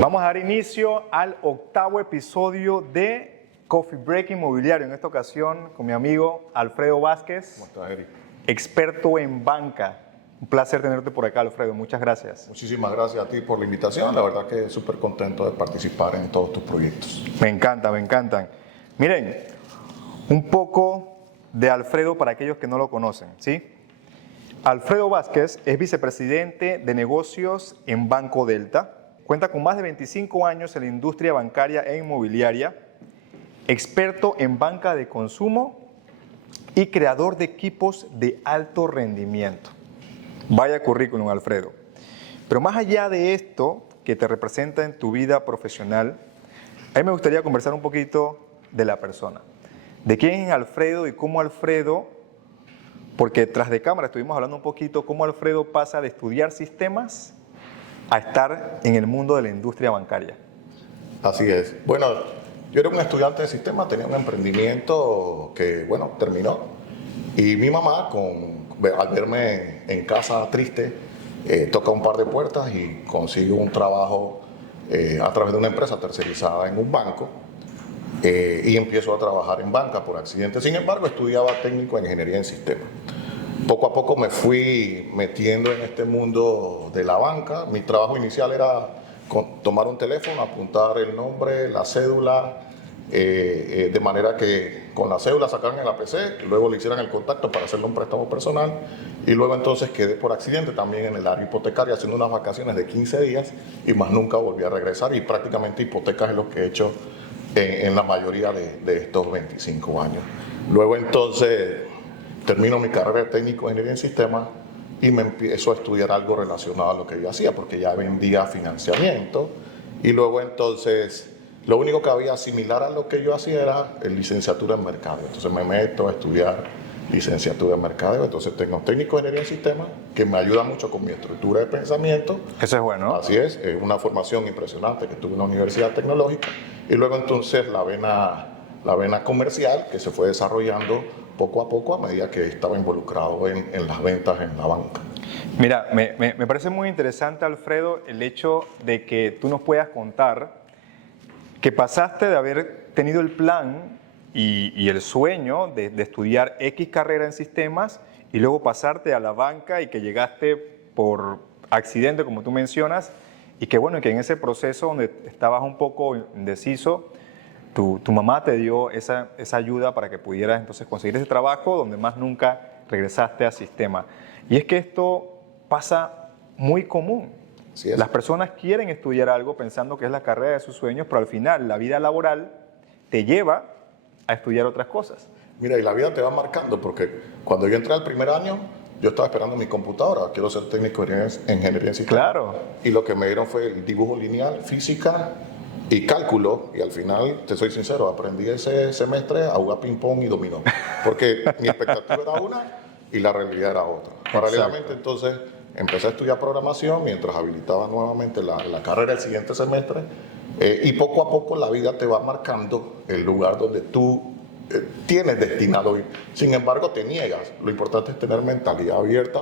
Vamos a dar inicio al 8º episodio de Coffee Break Inmobiliario. En esta ocasión con mi amigo Alfredo Vázquez. ¿Cómo estás, Eric? Experto en banca. Un placer tenerte por acá, Alfredo. Muchas gracias. Muchísimas gracias a ti por la invitación. La verdad que súper contento de participar en todos tus proyectos. Me encanta, me encantan. Miren, un poco de Alfredo para aquellos que no lo conocen, ¿sí? Alfredo Vázquez es vicepresidente de negocios en Banco Delta. Cuenta con más de 25 años en la industria bancaria e inmobiliaria, experto en banca de consumo y creador de equipos de alto rendimiento. Vaya currículum, Alfredo. Pero más allá de esto que te representa en tu vida profesional, a mí me gustaría conversar un poquito de la persona. De quién es Alfredo y cómo Alfredo, porque tras de cámara estuvimos hablando un poquito cómo Alfredo pasa de estudiar sistemas a estar en el mundo de la industria bancaria. Así es. Bueno, yo era un estudiante de sistemas, tenía un emprendimiento que, bueno, terminó. Y mi mamá, al verme en casa triste, toca un par de puertas y consigue un trabajo a través de una empresa tercerizada en un banco. Y empiezo a trabajar en banca por accidente. Sin embargo, estudiaba técnico en ingeniería en sistemas. Poco a poco me fui metiendo en este mundo de la banca. Mi trabajo inicial era tomar un teléfono, apuntar el nombre, la cédula, de manera que con la cédula sacaran el APC, luego le hicieran el contacto para hacerle un préstamo personal, y luego entonces quedé por accidente también en el área hipotecaria haciendo unas vacaciones de 15 días y más nunca volví a regresar, y prácticamente hipotecas es lo que he hecho en la mayoría de estos 25 años. Luego entonces termino mi carrera de técnico en ingeniería en sistemas y me empiezo a estudiar algo relacionado a lo que yo hacía, porque ya vendía financiamiento, y luego entonces lo único que había similar a lo que yo hacía era licenciatura en mercadeo. Entonces me meto a estudiar licenciatura en mercadeo, entonces tengo técnico en ingeniería en sistemas que me ayuda mucho con mi estructura de pensamiento. Eso es bueno. Así es una formación impresionante que tuve en la Universidad Tecnológica, y luego entonces la vena comercial que se fue desarrollando poco a poco a medida que estaba involucrado en las ventas en la banca. Mira, me parece muy interesante, Alfredo, el hecho de que tú nos puedas contar que pasaste de haber tenido el plan y el sueño de estudiar X carrera en sistemas y luego pasarte a la banca y que llegaste por accidente, como tú mencionas, y que bueno, que en ese proceso donde estabas un poco indeciso, tu mamá te dio esa ayuda para que pudieras entonces conseguir ese trabajo donde más nunca regresaste a sistema. Y es que esto pasa muy común. Sí, las personas quieren estudiar algo pensando que es la carrera de sus sueños, pero al final la vida laboral te lleva a estudiar otras cosas. Mira, y la vida te va marcando, porque cuando yo entré al primer año, yo estaba esperando mi computadora, quiero ser técnico en ingeniería en sistemas. Claro. Y lo que me dieron fue el dibujo lineal, física y cálculo, y al final, te soy sincero, aprendí ese semestre a jugar ping-pong y dominó, porque mi expectativa era una y la realidad era otra. Paralelamente, entonces, empecé a estudiar programación mientras habilitaba nuevamente la carrera el siguiente semestre, y poco a poco la vida te va marcando el lugar donde tú tienes destinado ir. Sin embargo, te niegas. Lo importante es tener mentalidad abierta,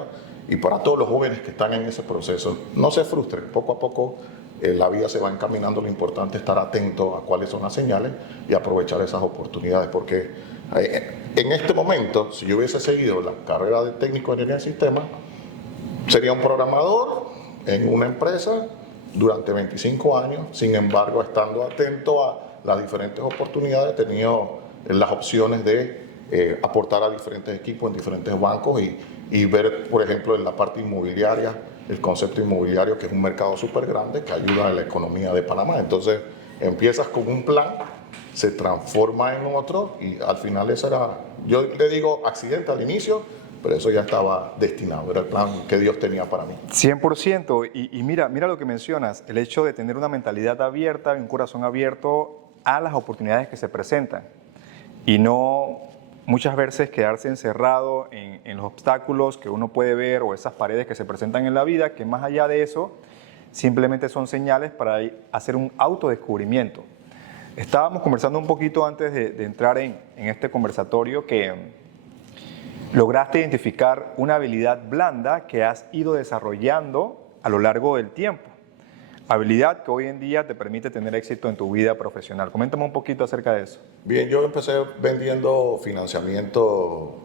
y para todos los jóvenes que están en ese proceso, no se frustren. Poco a poco la vida se va encaminando. Lo importante es estar atento a cuáles son las señales y aprovechar esas oportunidades, porque en este momento, si yo hubiese seguido la carrera de técnico en ingeniería en sistemas, sería un programador en una empresa durante 25 años. Sin embargo, estando atento a las diferentes oportunidades, he tenido las opciones de aportar a diferentes equipos en diferentes bancos y ver, por ejemplo, en la parte inmobiliaria, el concepto inmobiliario, que es un mercado súper grande que ayuda a la economía de Panamá. Entonces, empiezas con un plan, se transforma en otro, y al final ese era, yo le digo accidente al inicio, pero eso ya estaba destinado, era el plan que Dios tenía para mí. 100%, y mira lo que mencionas, el hecho de tener una mentalidad abierta, un corazón abierto a las oportunidades que se presentan, y no muchas veces quedarse encerrado en los obstáculos que uno puede ver o esas paredes que se presentan en la vida, que más allá de eso, simplemente son señales para hacer un autodescubrimiento. Estábamos conversando un poquito antes de entrar en este conversatorio que lograste identificar una habilidad blanda que has ido desarrollando a lo largo del tiempo. habilidad que hoy en día te permite tener éxito en tu vida profesional. Coméntame un poquito acerca de eso. Bien, yo empecé vendiendo financiamiento,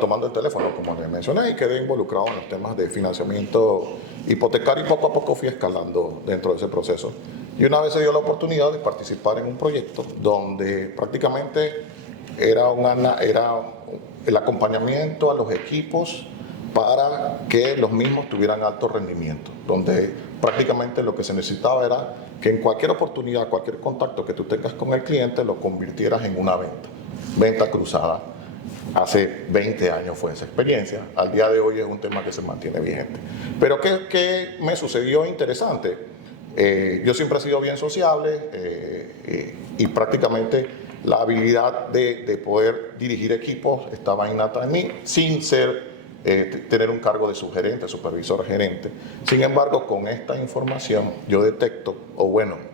tomando el teléfono, como les mencioné, y quedé involucrado en los temas de financiamiento hipotecario y poco a poco fui escalando dentro de ese proceso. Y una vez se dio la oportunidad de participar en un proyecto donde prácticamente era el acompañamiento a los equipos para que los mismos tuvieran alto rendimiento, donde prácticamente lo que se necesitaba era que en cualquier oportunidad, cualquier contacto que tú tengas con el cliente, lo convirtieras en una venta cruzada. Hace 20 años fue esa experiencia, al día de hoy es un tema que se mantiene vigente. Pero ¿qué me sucedió interesante? Yo siempre he sido bien sociable y prácticamente la habilidad de poder dirigir equipos estaba innata en mí, sin tener un cargo de subgerente, supervisor, gerente. Sin embargo, con esta información yo detecto,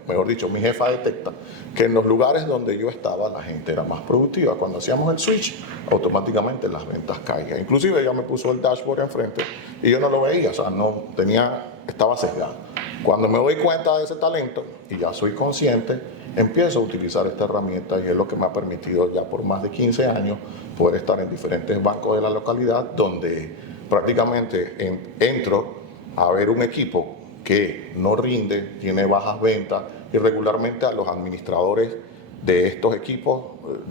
mejor dicho, mi jefa detecta que en los lugares donde yo estaba la gente era más productiva. Cuando hacíamos el switch, automáticamente las ventas caían. Inclusive ella me puso el dashboard enfrente y yo no lo veía, estaba sesgado. Cuando me doy cuenta de ese talento y ya soy consciente, empiezo a utilizar esta herramienta y es lo que me ha permitido ya por más de 15 años poder estar en diferentes bancos de la localidad donde prácticamente entro a ver un equipo que no rinde, tiene bajas ventas y regularmente a los administradores de estos equipos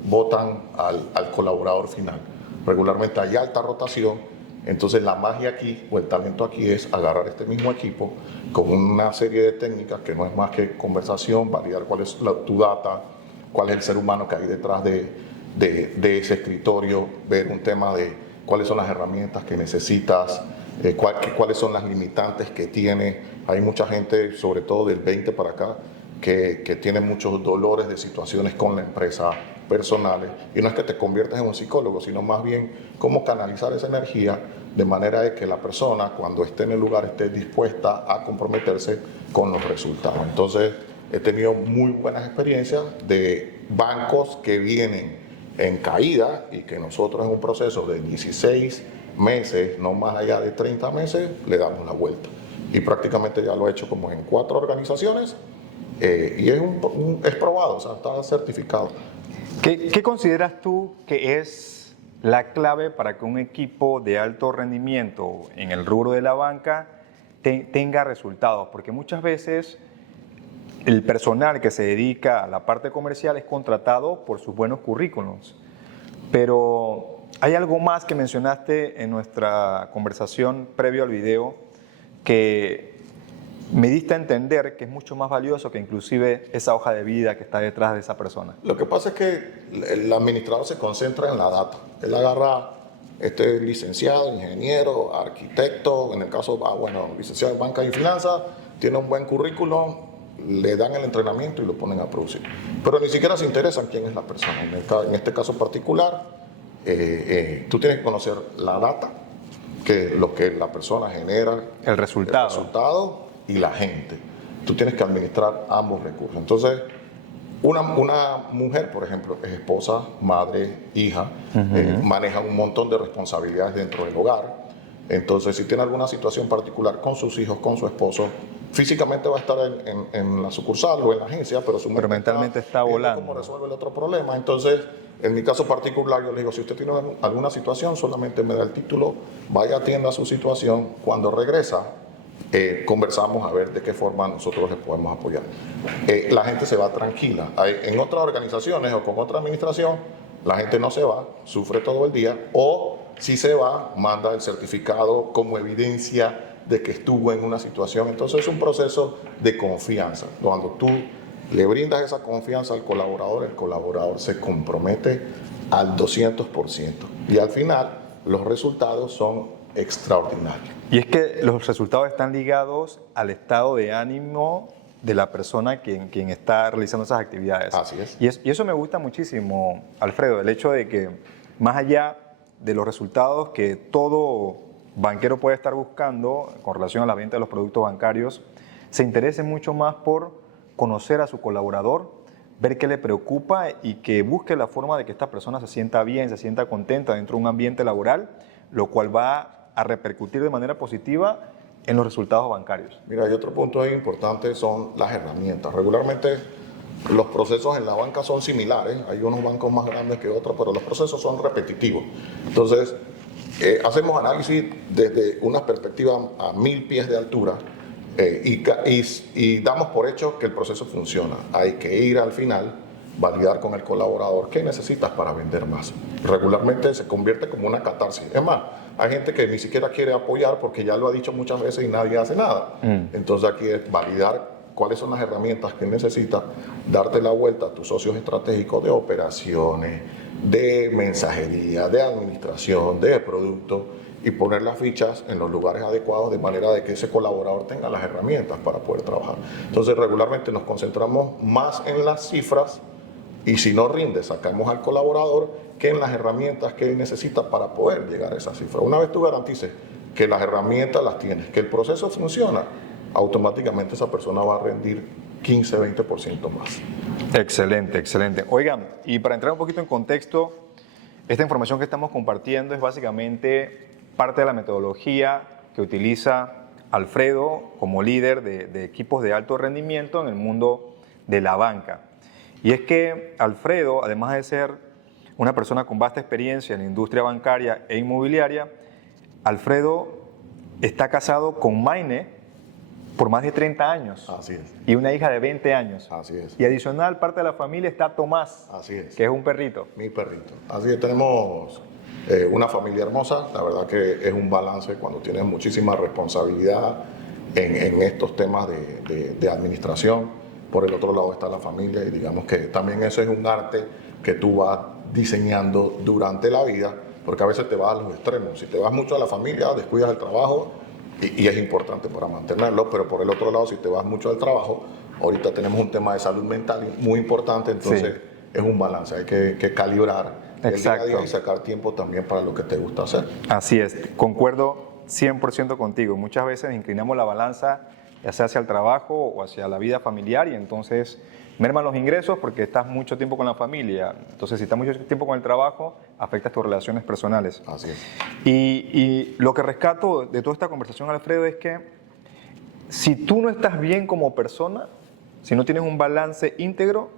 votan al colaborador final. Regularmente hay alta rotación. Entonces la magia aquí o el talento aquí es agarrar este mismo equipo con una serie de técnicas que no es más que conversación, validar cuál es tu data, cuál es el ser humano que hay detrás de ese escritorio, ver un tema de cuáles son las herramientas que necesitas, cuáles son las limitantes que tiene. Hay mucha gente, sobre todo del 20 para acá, que tiene muchos dolores de situaciones con la empresa personales, y no es que te conviertas en un psicólogo, sino más bien cómo canalizar esa energía de manera de que la persona cuando esté en el lugar esté dispuesta a comprometerse con los resultados. Entonces he tenido muy buenas experiencias de bancos que vienen en caída y que nosotros en un proceso de 16 meses, no más allá de 30 meses, le damos la vuelta. Y prácticamente ya lo he hecho como en 4 organizaciones y es probado, está certificado. ¿Qué consideras tú que es la clave para que un equipo de alto rendimiento en el rubro de la banca tenga resultados? Porque muchas veces el personal que se dedica a la parte comercial es contratado por sus buenos currículums, pero hay algo más que mencionaste en nuestra conversación previo al video que me diste a entender que es mucho más valioso que inclusive esa hoja de vida que está detrás de esa persona. Lo que pasa es que el administrador se concentra en la data. Él agarra licenciado, ingeniero, arquitecto, en el caso, licenciado en banca y finanzas, tiene un buen currículum, le dan el entrenamiento y lo ponen a producir. Pero ni siquiera se interesa en quién es la persona. En este caso particular, tú tienes que conocer la data, que lo que la persona genera, el resultado y la gente. Tú tienes que administrar ambos recursos. Entonces, una mujer, por ejemplo, es esposa, madre, hija, maneja un montón de responsabilidades dentro del hogar. Entonces, si tiene alguna situación particular con sus hijos, con su esposo, físicamente va a estar en la sucursal o en la agencia, pero mentalmente está volando. ¿Cómo resuelve el otro problema? Entonces, en mi caso particular, yo le digo, si usted tiene alguna situación, solamente me da el título, vaya, atienda su situación. Cuando regresa, conversamos a ver de qué forma nosotros les podemos apoyar. La gente se va tranquila. En otras organizaciones o con otra administración, la gente no se va, sufre todo el día, o si se va, manda el certificado como evidencia de que estuvo en una situación. Entonces es un proceso de confianza. Cuando tú le brindas esa confianza al colaborador, el colaborador se compromete al 200%. Y al final, los resultados son extraordinario. Y es que los resultados están ligados al estado de ánimo de la persona quien está realizando esas actividades. Así es. Y eso me gusta muchísimo, Alfredo, el hecho de que más allá de los resultados que todo banquero puede estar buscando con relación a la venta de los productos bancarios, se interese mucho más por conocer a su colaborador, ver qué le preocupa y que busque la forma de que esta persona se sienta bien, se sienta contenta dentro de un ambiente laboral, lo cual va a repercutir de manera positiva en los resultados bancarios? Mira, y otro punto ahí importante son las herramientas. Regularmente los procesos en la banca son similares, hay unos bancos más grandes que otros, pero los procesos son repetitivos. Entonces, hacemos análisis desde una perspectiva a 1000 pies de altura y damos por hecho que el proceso funciona. Hay que ir al final, validar con el colaborador qué necesitas para vender más. Regularmente se convierte como una catarsis. Es más, hay gente que ni siquiera quiere apoyar porque ya lo ha dicho muchas veces y nadie hace nada. Entonces aquí es validar cuáles son las herramientas que necesitas, darte la vuelta a tus socios estratégicos de operaciones, de mensajería, de administración, de producto y poner las fichas en los lugares adecuados de manera de que ese colaborador tenga las herramientas para poder trabajar. Entonces regularmente nos concentramos más en las cifras y si no rinde, sacamos al colaborador que en las herramientas que él necesita para poder llegar a esa cifra. Una vez tú garantices que las herramientas las tienes, que el proceso funciona, automáticamente esa persona va a rendir 15-20% más. Excelente, excelente. Oigan, y para entrar un poquito en contexto, esta información que estamos compartiendo es básicamente parte de la metodología que utiliza Alfredo como líder de equipos de alto rendimiento en el mundo de la banca. Y es que Alfredo, además de ser una persona con vasta experiencia en la industria bancaria e inmobiliaria, Alfredo está casado con Maine por más de 30 años. Así es. Y una hija de 20 años. Así es. Y adicional, parte de la familia está Tomás, Así es. que es un perrito. Mi perrito. Así es, tenemos una familia hermosa. La verdad que es un balance cuando tienes muchísima responsabilidad en estos temas de administración. Por el otro lado está la familia y digamos que también eso es un arte que tú vas diseñando durante la vida, porque a veces te vas a los extremos. Si te vas mucho a la familia, descuidas el trabajo y es importante para mantenerlo, pero por el otro lado, si te vas mucho al trabajo, ahorita tenemos un tema de salud mental muy importante, entonces Sí. es un balance, hay que calibrar el día a Exacto. día y sacar tiempo también para lo que te gusta hacer. Así es, concuerdo 100% contigo. Muchas veces inclinamos la balanza ya sea hacia el trabajo o hacia la vida familiar y entonces merman los ingresos porque estás mucho tiempo con la familia. Entonces, si estás mucho tiempo con el trabajo, afectas tus relaciones personales. Así es. Y lo que rescato de toda esta conversación, Alfredo, es que si tú no estás bien como persona, si no tienes un balance íntegro,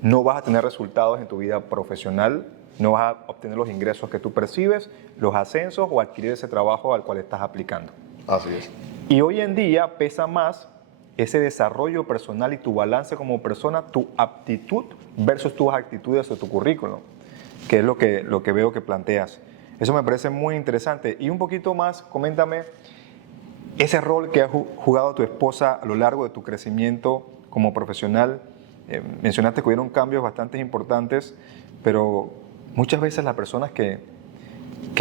no vas a tener resultados en tu vida profesional, no vas a obtener los ingresos que tú percibes, los ascensos o adquirir ese trabajo al cual estás aplicando. Así es. Y hoy en día pesa más ese desarrollo personal y tu balance como persona, tu aptitud versus tus actitudes o tu currículum, que es lo que veo que planteas. Eso me parece muy interesante. Y un poquito más, coméntame ese rol que ha jugado tu esposa a lo largo de tu crecimiento como profesional. Mencionaste que hubieron cambios bastante importantes, pero muchas veces las personas que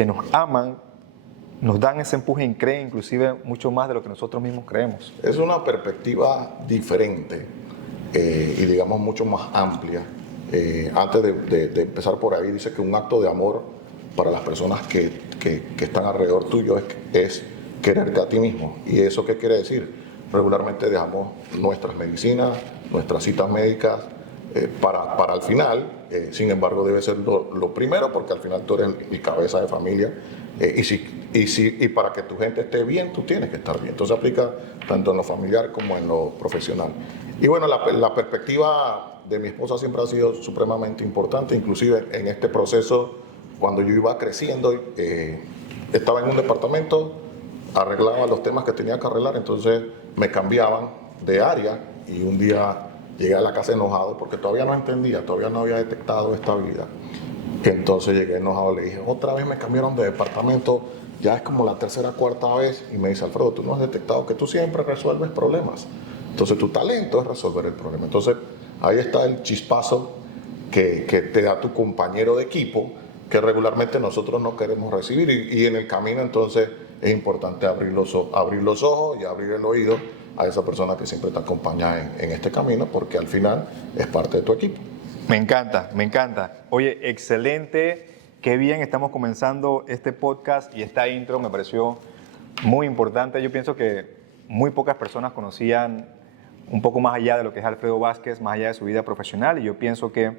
nos aman nos dan ese empuje y creen inclusive mucho más de lo que nosotros mismos creemos. Es una perspectiva diferente y digamos mucho más amplia. Antes de empezar por ahí, dice que un acto de amor para las personas que están alrededor tuyo es quererte a ti mismo. ¿Y eso qué quiere decir? Regularmente dejamos nuestras medicinas, nuestras citas médicas para el final, sin embargo debe ser lo primero porque al final tú eres el cabeza de familia y para que tu gente esté bien, tú tienes que estar bien. Entonces aplica tanto en lo familiar como en lo profesional. Y bueno, la perspectiva de mi esposa siempre ha sido supremamente importante, inclusive en este proceso, cuando yo iba creciendo, estaba en un departamento, arreglaba los temas que tenía que arreglar, entonces me cambiaban de área y un día llegué a la casa enojado porque todavía no entendía, todavía no había detectado esta vida. Entonces llegué enojado, le dije, otra vez me cambiaron de departamento, ya es como la tercera, cuarta vez, y me dice, Alfredo, tú no has detectado que tú siempre resuelves problemas. Entonces tu talento es resolver el problema. Entonces ahí está el chispazo que te da tu compañero de equipo, que regularmente nosotros no queremos recibir, y en el camino entonces es importante abrir los ojos y abrir el oído a esa persona que siempre te acompaña en este camino, porque al final es parte de tu equipo. Me encanta, me encanta. Oye, excelente, qué bien estamos comenzando este podcast y esta intro me pareció muy importante. Yo pienso que muy pocas personas conocían un poco más allá de lo que es Alfredo Vázquez, más allá de su vida profesional, y yo pienso que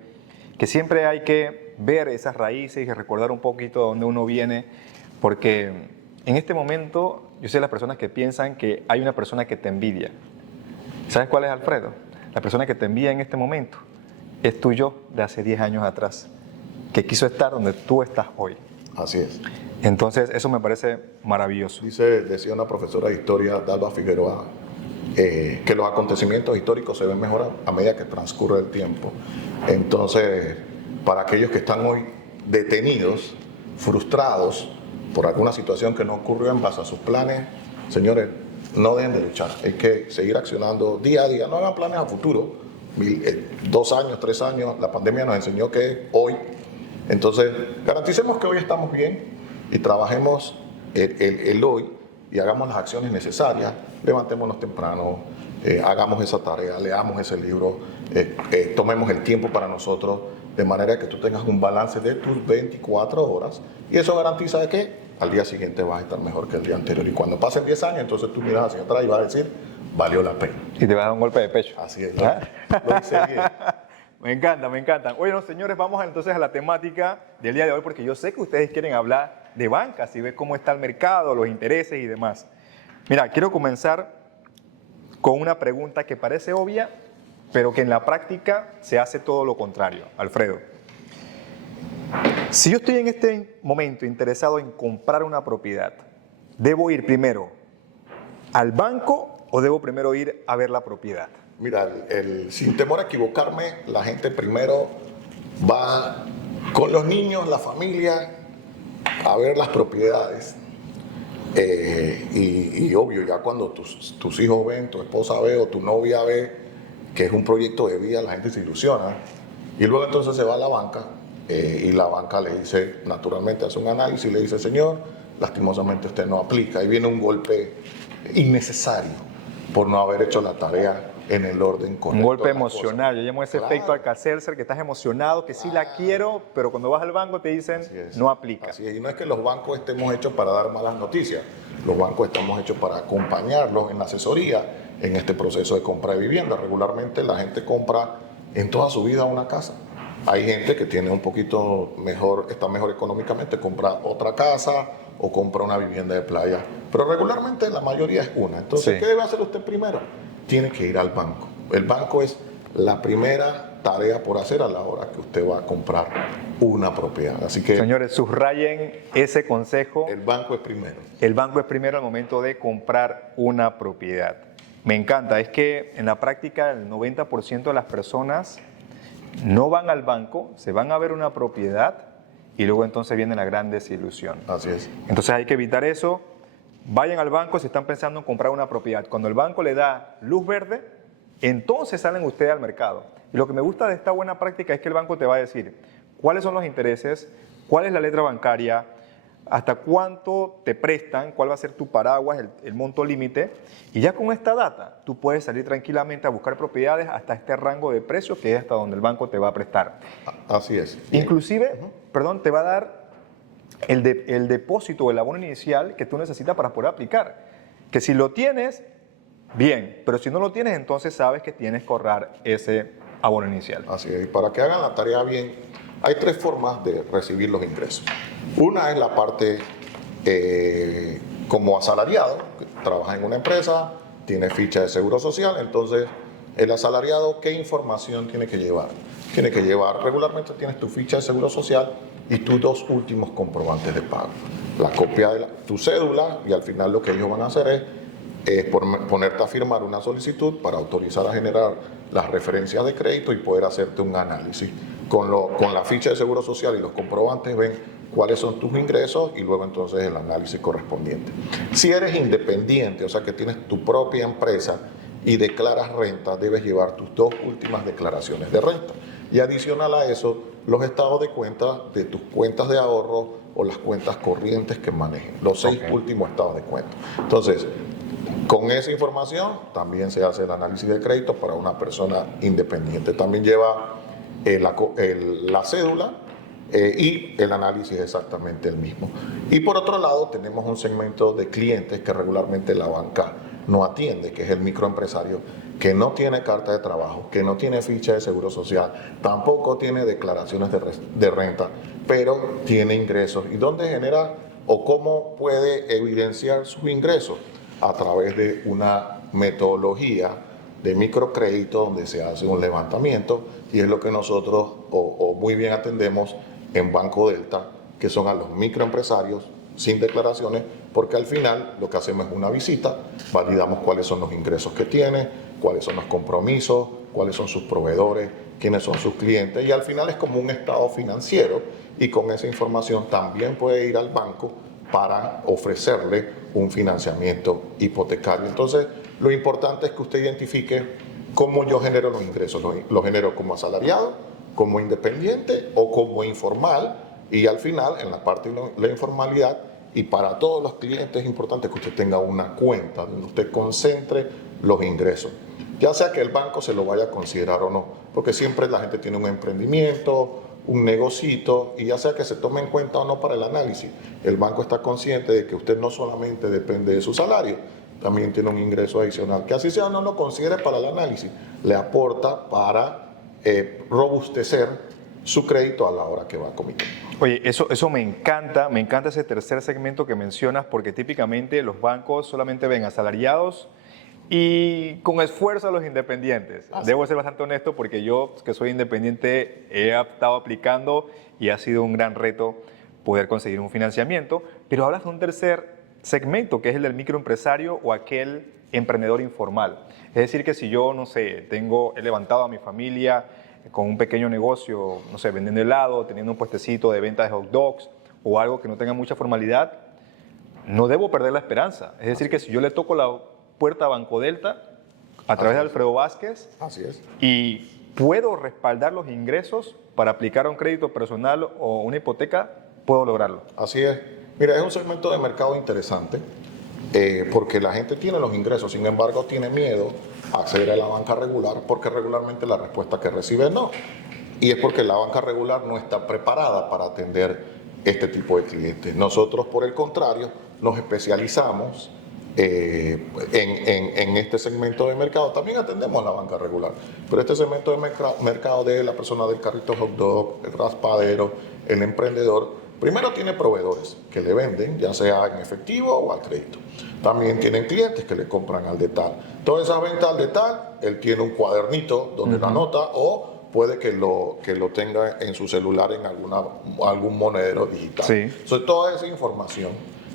siempre hay que ver esas raíces y recordar un poquito de dónde uno viene, porque en este momento yo soy de las personas que piensan que hay una persona que te envidia. ¿Sabes cuál es, Alfredo? La persona que te envidia en este momento es tu yo de hace 10 años atrás, que quiso estar donde tú estás hoy. Así es. Entonces, eso me parece maravilloso. Decía una profesora de historia, Dalva Figueroa, que los acontecimientos históricos se ven mejor a medida que transcurre el tiempo. Entonces, para aquellos que están hoy detenidos, frustrados por alguna situación que no ocurrió en base a sus planes, señores, no dejen de luchar. Hay que seguir accionando día a día. No hagan planes a futuro. 2 años, 3 años, la pandemia nos enseñó que hoy. Entonces, garanticemos que hoy estamos bien y trabajemos el hoy y hagamos las acciones necesarias. Levantémonos temprano, hagamos esa tarea, leamos ese libro, tomemos el tiempo para nosotros, de manera que tú tengas un balance de tus 24 horas y eso garantiza de que al día siguiente vas a estar mejor que el día anterior. Y cuando pasen 10 años, entonces tú miras hacia atrás y vas a decir, valió la pena. Y te vas a dar un golpe de pecho. Así es, lo hice bien. Me encanta, me encantan. Oye, no, señores, vamos entonces a la temática del día de hoy, porque yo sé que ustedes quieren hablar de bancas y ver cómo está el mercado, los intereses y demás. Mira, quiero comenzar con una pregunta que parece obvia, pero que en la práctica se hace todo lo contrario. Alfredo, si yo estoy en este momento interesado en comprar una propiedad, ¿debo ir primero al banco o debo primero ir a ver la propiedad? Mira, sin temor a equivocarme, la gente primero va con los niños, la familia, a ver las propiedades. Y obvio, ya cuando tus hijos ven, tu esposa ve o tu novia ve que es un proyecto de vida, la gente se ilusiona. Y luego entonces se va a la banca y la banca le dice, naturalmente hace un análisis y le dice, señor, lastimosamente usted no aplica. Ahí viene un golpe innecesario por no haber hecho la tarea en el orden correcto. Un golpe emocional, yo llamo ese efecto Claro. Alka-Seltzer, que estás emocionado, que sí la quiero, pero cuando vas al banco te dicen, no aplica. Así es, y no es que los bancos estemos hechos para dar malas noticias, los bancos estamos hechos para acompañarlos en la asesoría en este proceso de compra de vivienda. Regularmente la gente compra en toda su vida una casa. Hay gente que tiene un poquito mejor, está mejor económicamente, compra otra casa o compra una vivienda de playa, pero regularmente la mayoría es una. Entonces, Sí. ¿qué debe hacer usted primero? Tiene que ir al banco. El banco es la primera tarea por hacer a la hora que usted va a comprar una propiedad. Así que Señores, subrayen ese consejo. el banco es primero. El banco es primero al momento de comprar una propiedad. Me encanta, es que en la práctica el 90% de las personas no van al banco, se van a ver una propiedad y luego entonces viene la gran desilusión. Así es. Entonces hay que evitar eso. Vayan al banco si están pensando en comprar una propiedad. Cuando el banco le da luz verde, entonces salen ustedes al mercado. Y lo que me gusta de esta buena práctica es que el banco te va a decir cuáles son los intereses, cuál es la letra bancaria, hasta cuánto te prestan, cuál va a ser tu paraguas, el monto límite. Y ya con esta data, tú puedes salir tranquilamente a buscar propiedades hasta este rango de precios que es hasta donde el banco te va a prestar. Así es. Inclusive, perdón, te va a dar el depósito o el abono inicial que tú necesitas para poder aplicar. Que si lo tienes, bien, pero si no lo tienes, entonces sabes que tienes que ahorrar ese abono inicial. Así es. Y para que hagan la tarea bien, hay 3 formas de recibir los ingresos. Una es la parte como asalariado, que trabaja en una empresa, tiene ficha de seguro social, entonces el asalariado, ¿qué información tiene que llevar? Tiene que llevar, regularmente tienes tu ficha de seguro social y tus 2 últimos comprobantes de pago. La copia de tu cédula y al final lo que ellos van a hacer es ponerte a firmar una solicitud para autorizar a generar las referencias de crédito y poder hacerte un análisis. Con la ficha de seguro social y los comprobantes ven cuáles son tus ingresos y luego entonces el análisis correspondiente. Si eres independiente, o sea que tienes tu propia empresa y declaras renta, debes llevar tus 2 últimas declaraciones de renta. Y adicional a eso, los estados de cuenta de tus cuentas de ahorro o las cuentas corrientes que manejen, los 6 últimos estados de cuenta. Entonces, con esa información también se hace el análisis de crédito para una persona independiente. También lleva la cédula y el análisis es exactamente el mismo. Y por otro lado tenemos un segmento de clientes que regularmente la banca no atiende, que es el microempresario, que no tiene carta de trabajo, que no tiene ficha de seguro social, tampoco tiene declaraciones de renta, pero tiene ingresos y donde genera o cómo puede evidenciar sus ingresos a través de una metodología de microcrédito donde se hace un levantamiento y es lo que nosotros o muy bien atendemos en Banco Delta, que son a los microempresarios sin declaraciones, porque al final lo que hacemos es una visita, validamos cuáles son los ingresos que tiene, cuáles son los compromisos, cuáles son sus proveedores, quiénes son sus clientes, y al final es como un estado financiero, y con esa información también puede ir al banco para ofrecerle un financiamiento hipotecario. Entonces, lo importante es que usted identifique cómo yo genero los ingresos. Los genero como asalariado, como independiente o como informal, y al final, en la parte de la informalidad, y para todos los clientes es importante que usted tenga una cuenta donde usted concentre los ingresos, ya sea que el banco se lo vaya a considerar o no, porque siempre la gente tiene un emprendimiento, un negocito, y ya sea que se tome en cuenta o no para el análisis, el banco está consciente de que usted no solamente depende de su salario, también tiene un ingreso adicional, que así sea no lo considere para el análisis, le aporta para robustecer su crédito a la hora que va a comitir. Oye, eso me encanta ese tercer segmento que mencionas, porque típicamente los bancos solamente ven asalariados y con esfuerzo a los independientes. Debo ser bastante honesto porque yo, que soy independiente, he estado aplicando y ha sido un gran reto poder conseguir un financiamiento, pero hablas de un tercer segmento, que es el del microempresario o aquel emprendedor informal. Es decir, que si yo, no sé, he levantado a mi familia con un pequeño negocio, no sé, vendiendo helado, teniendo un puestecito de venta de hot dogs o algo que no tenga mucha formalidad, no debo perder la esperanza. Es decir, que si yo le toco la puerta a Banco Delta a través de Alfredo Vázquez y puedo respaldar los ingresos para aplicar a un crédito personal o una hipoteca, puedo lograrlo. Así es. Mira, es un segmento de mercado interesante porque la gente tiene los ingresos, sin embargo tiene miedo a acceder a la banca regular porque regularmente la respuesta que recibe es no. Y es porque la banca regular no está preparada para atender este tipo de clientes. Nosotros, por el contrario, nos especializamos en este segmento de mercado. También atendemos a la banca regular, pero este segmento de mercado de la persona del carrito hot dog, el raspadero, el emprendedor, primero tiene proveedores que le venden, ya sea en efectivo o al crédito. También tienen clientes que le compran al detal. Toda esa venta al detal, él tiene un cuadernito donde la anota o puede que lo tenga en su celular en algún monedero digital. Sí. Entonces, toda esa información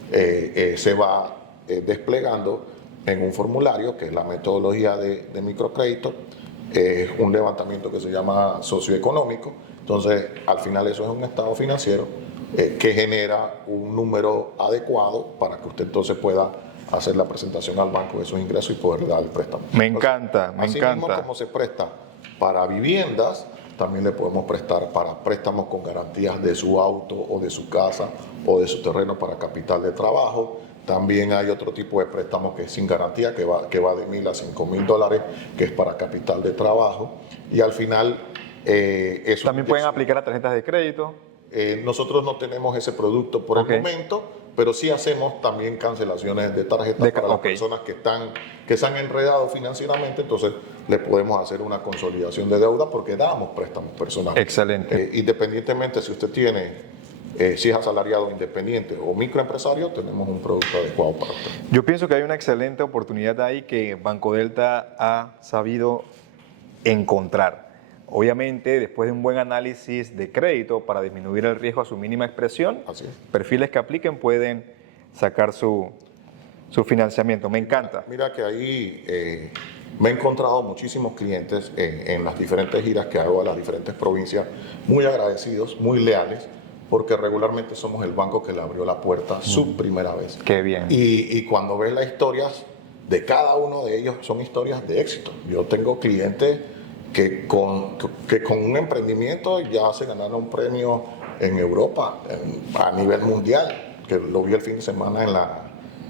se va desplegando en un formulario que es la metodología de microcrédito, es un levantamiento que se llama socioeconómico. Entonces, al final eso es un estado financiero que genera un número adecuado para que usted entonces pueda hacer la presentación al banco de esos ingresos y poder dar el préstamo. Me encanta, me así encanta. mismo como se presta para viviendas, también le podemos prestar para préstamos con garantías de su auto o de su casa o de su terreno para capital de trabajo. También hay otro tipo de préstamos que es sin garantía, que va de $1,000 a $5,000, que es para capital de trabajo. Y al final eso también pueden aplicar a tarjetas de crédito. Nosotros no tenemos ese producto por el momento, pero sí hacemos también cancelaciones de tarjetas para las personas que se han enredado financieramente, entonces le podemos hacer una consolidación de deuda porque damos préstamos personales. Excelente. Independientemente si usted tiene, si es asalariado, independiente o microempresario, tenemos un producto adecuado para usted. Yo pienso que hay una excelente oportunidad ahí que Banco Delta ha sabido encontrar. Obviamente, después de un buen análisis de crédito para disminuir el riesgo a su mínima expresión, perfiles que apliquen pueden sacar su financiamiento. Me encanta. Mira que ahí me he encontrado muchísimos clientes en las diferentes giras que hago a las diferentes provincias, muy agradecidos, muy leales, porque regularmente somos el banco que le abrió la puerta su primera vez. Qué bien. Y cuando ves las historias de cada uno de ellos, son historias de éxito. Yo tengo clientes que con un emprendimiento ya se ganaron un premio en Europa, a nivel mundial, que lo vi el fin de semana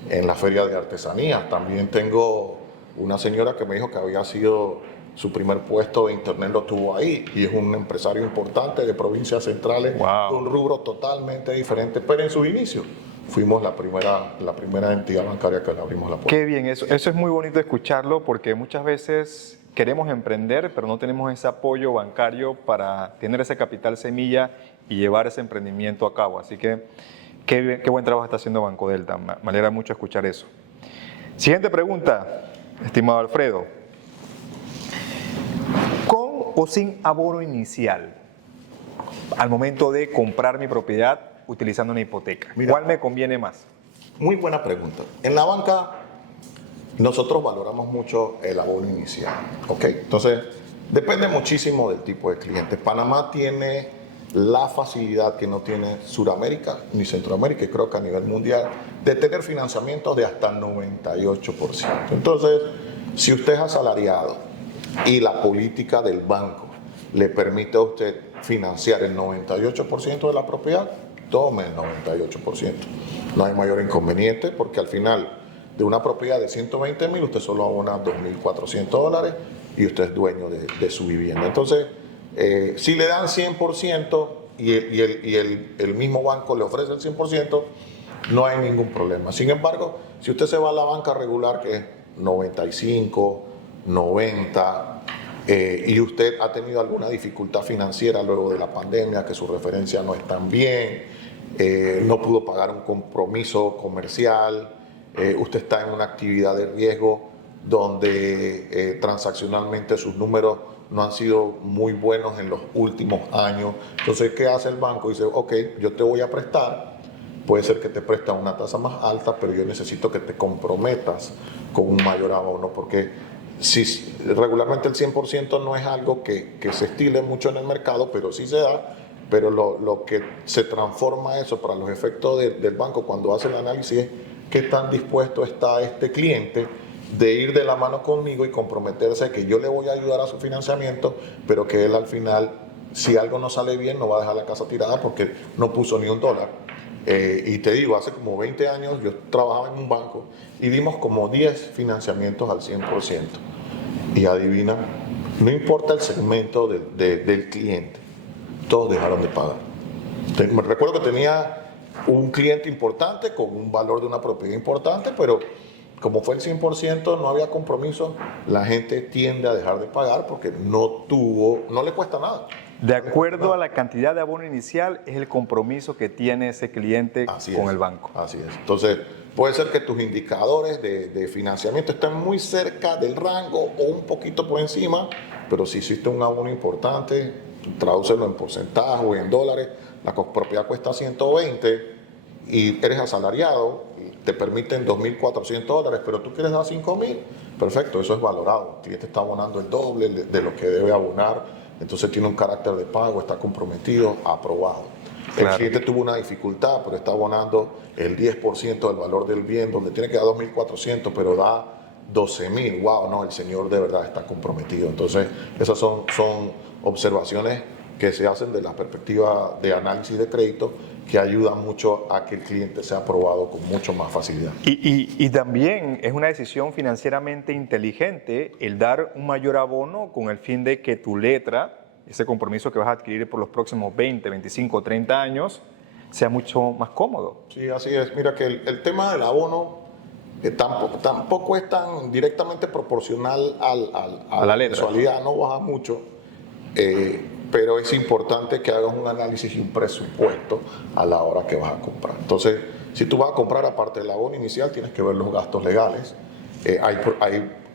en la feria de artesanías. También tengo una señora que me dijo que había sido su primer puesto de internet, lo tuvo ahí, y es un empresario importante de provincias centrales, un rubro totalmente diferente, pero en sus inicios fuimos la primera entidad bancaria que le abrimos la puerta. Qué bien, eso es muy bonito escucharlo, porque muchas veces queremos emprender, pero no tenemos ese apoyo bancario para tener ese capital semilla y llevar ese emprendimiento a cabo. Así que Qué buen trabajo está haciendo Banco Delta. Me alegra mucho escuchar eso. Siguiente pregunta, estimado Alfredo. ¿Con o sin abono inicial al momento de comprar mi propiedad utilizando una hipoteca? Mira, ¿Cuál me conviene más? Muy buena pregunta. En la banca nosotros valoramos mucho el abono inicial, ¿ok? Entonces, depende muchísimo del tipo de cliente. Panamá tiene la facilidad que no tiene Sudamérica ni Centroamérica, y creo que a nivel mundial, de tener financiamiento de hasta 98%. Entonces, si usted es asalariado y la política del banco le permite a usted financiar el 98% de la propiedad, tome el 98%. No hay mayor inconveniente porque al final de una propiedad de 120,000 usted solo abona $2,400 y usted es dueño de su vivienda. Entonces, si le dan 100% y el mismo banco le ofrece el 100%, no hay ningún problema. Sin embargo, si usted se va a la banca regular, que es 95, 90, y usted ha tenido alguna dificultad financiera luego de la pandemia, que su referencia no es tan bien, no pudo pagar un compromiso comercial, usted está en una actividad de riesgo donde transaccionalmente sus números no han sido muy buenos en los últimos años. Entonces, ¿qué hace el banco? Dice, ok, yo te voy a prestar, puede ser que te presta una tasa más alta, pero yo necesito que te comprometas con un mayor abono, porque si regularmente el 100% no es algo que se estile mucho en el mercado, pero sí se da. Pero lo que se transforma eso para los efectos del banco cuando hace el análisis es qué tan dispuesto está este cliente de ir de la mano conmigo y comprometerse que yo le voy a ayudar a su financiamiento, pero que él al final, si algo no sale bien, no va a dejar la casa tirada porque no puso ni $1. Y te digo, hace como 20 años yo trabajaba en un banco y dimos como 10 financiamientos al 100%. Y adivina, no importa el segmento del cliente, todos dejaron de pagar. Me recuerdo que tenía un cliente importante con un valor de una propiedad importante, pero como fue el 100%, no había compromiso, la gente tiende a dejar de pagar porque no le cuesta nada. De acuerdo a la cantidad de abono inicial, es el compromiso que tiene ese cliente con el banco. Así es. Entonces, puede ser que tus indicadores de financiamiento estén muy cerca del rango o un poquito por encima, pero si hiciste un abono importante, tradúcelo en porcentaje o en dólares, la propiedad cuesta 120 y eres asalariado, te permiten $2,400, pero tú quieres dar 5,000, perfecto, eso es valorado. El cliente está abonando el doble de lo que debe abonar, entonces tiene un carácter de pago, está comprometido, aprobado. Claro. El cliente tuvo una dificultad, pero está abonando el 10% del valor del bien, donde tiene que dar 2,400, pero da 12,000. Wow, no, el señor de verdad está comprometido. Entonces, esas son observaciones que se hacen de la perspectiva de análisis de crédito que ayudan mucho a que el cliente sea aprobado con mucho más facilidad. Y también es una decisión financieramente inteligente el dar un mayor abono con el fin de que tu letra, ese compromiso que vas a adquirir por los próximos 20, 25, 30 años, sea mucho más cómodo. Sí, así es. Mira que el tema del abono tampoco es tan directamente proporcional a la mensualidad, no baja mucho. Pero es importante que hagas un análisis y un presupuesto a la hora que vas a comprar. Entonces, si tú vas a comprar aparte del abono inicial, tienes que ver los gastos legales.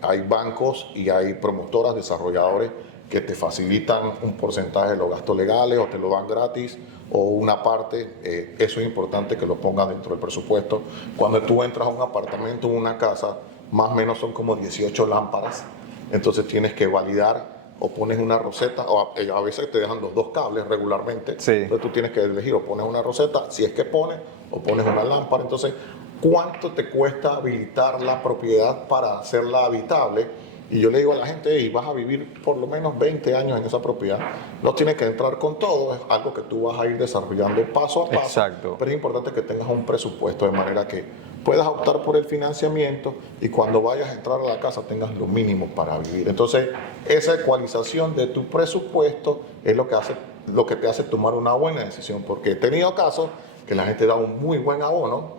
Hay bancos y hay promotoras, desarrolladores que te facilitan un porcentaje de los gastos legales o te lo dan gratis o una parte. Eso es importante que lo pongas dentro del presupuesto. Cuando tú entras a un apartamento o una casa, más o menos son como 18 lámparas. Entonces tienes que validar o pones una roseta, o a veces te dejan los dos cables regularmente. Sí. Entonces tú tienes que elegir o pones una roseta, si es que pones, o pones una lámpara. Entonces, ¿cuánto te cuesta habilitar la propiedad para hacerla habitable? Y yo le digo a la gente, y vas a vivir por lo menos 20 años en esa propiedad. No tienes que entrar con todo, es algo que tú vas a ir desarrollando paso a paso. Exacto. Pero es importante que tengas un presupuesto de manera que puedas optar por el financiamiento y cuando vayas a entrar a la casa tengas lo mínimo para vivir. Entonces, esa ecualización de tu presupuesto es lo que te hace tomar una buena decisión, porque he tenido casos que la gente da un muy buen abono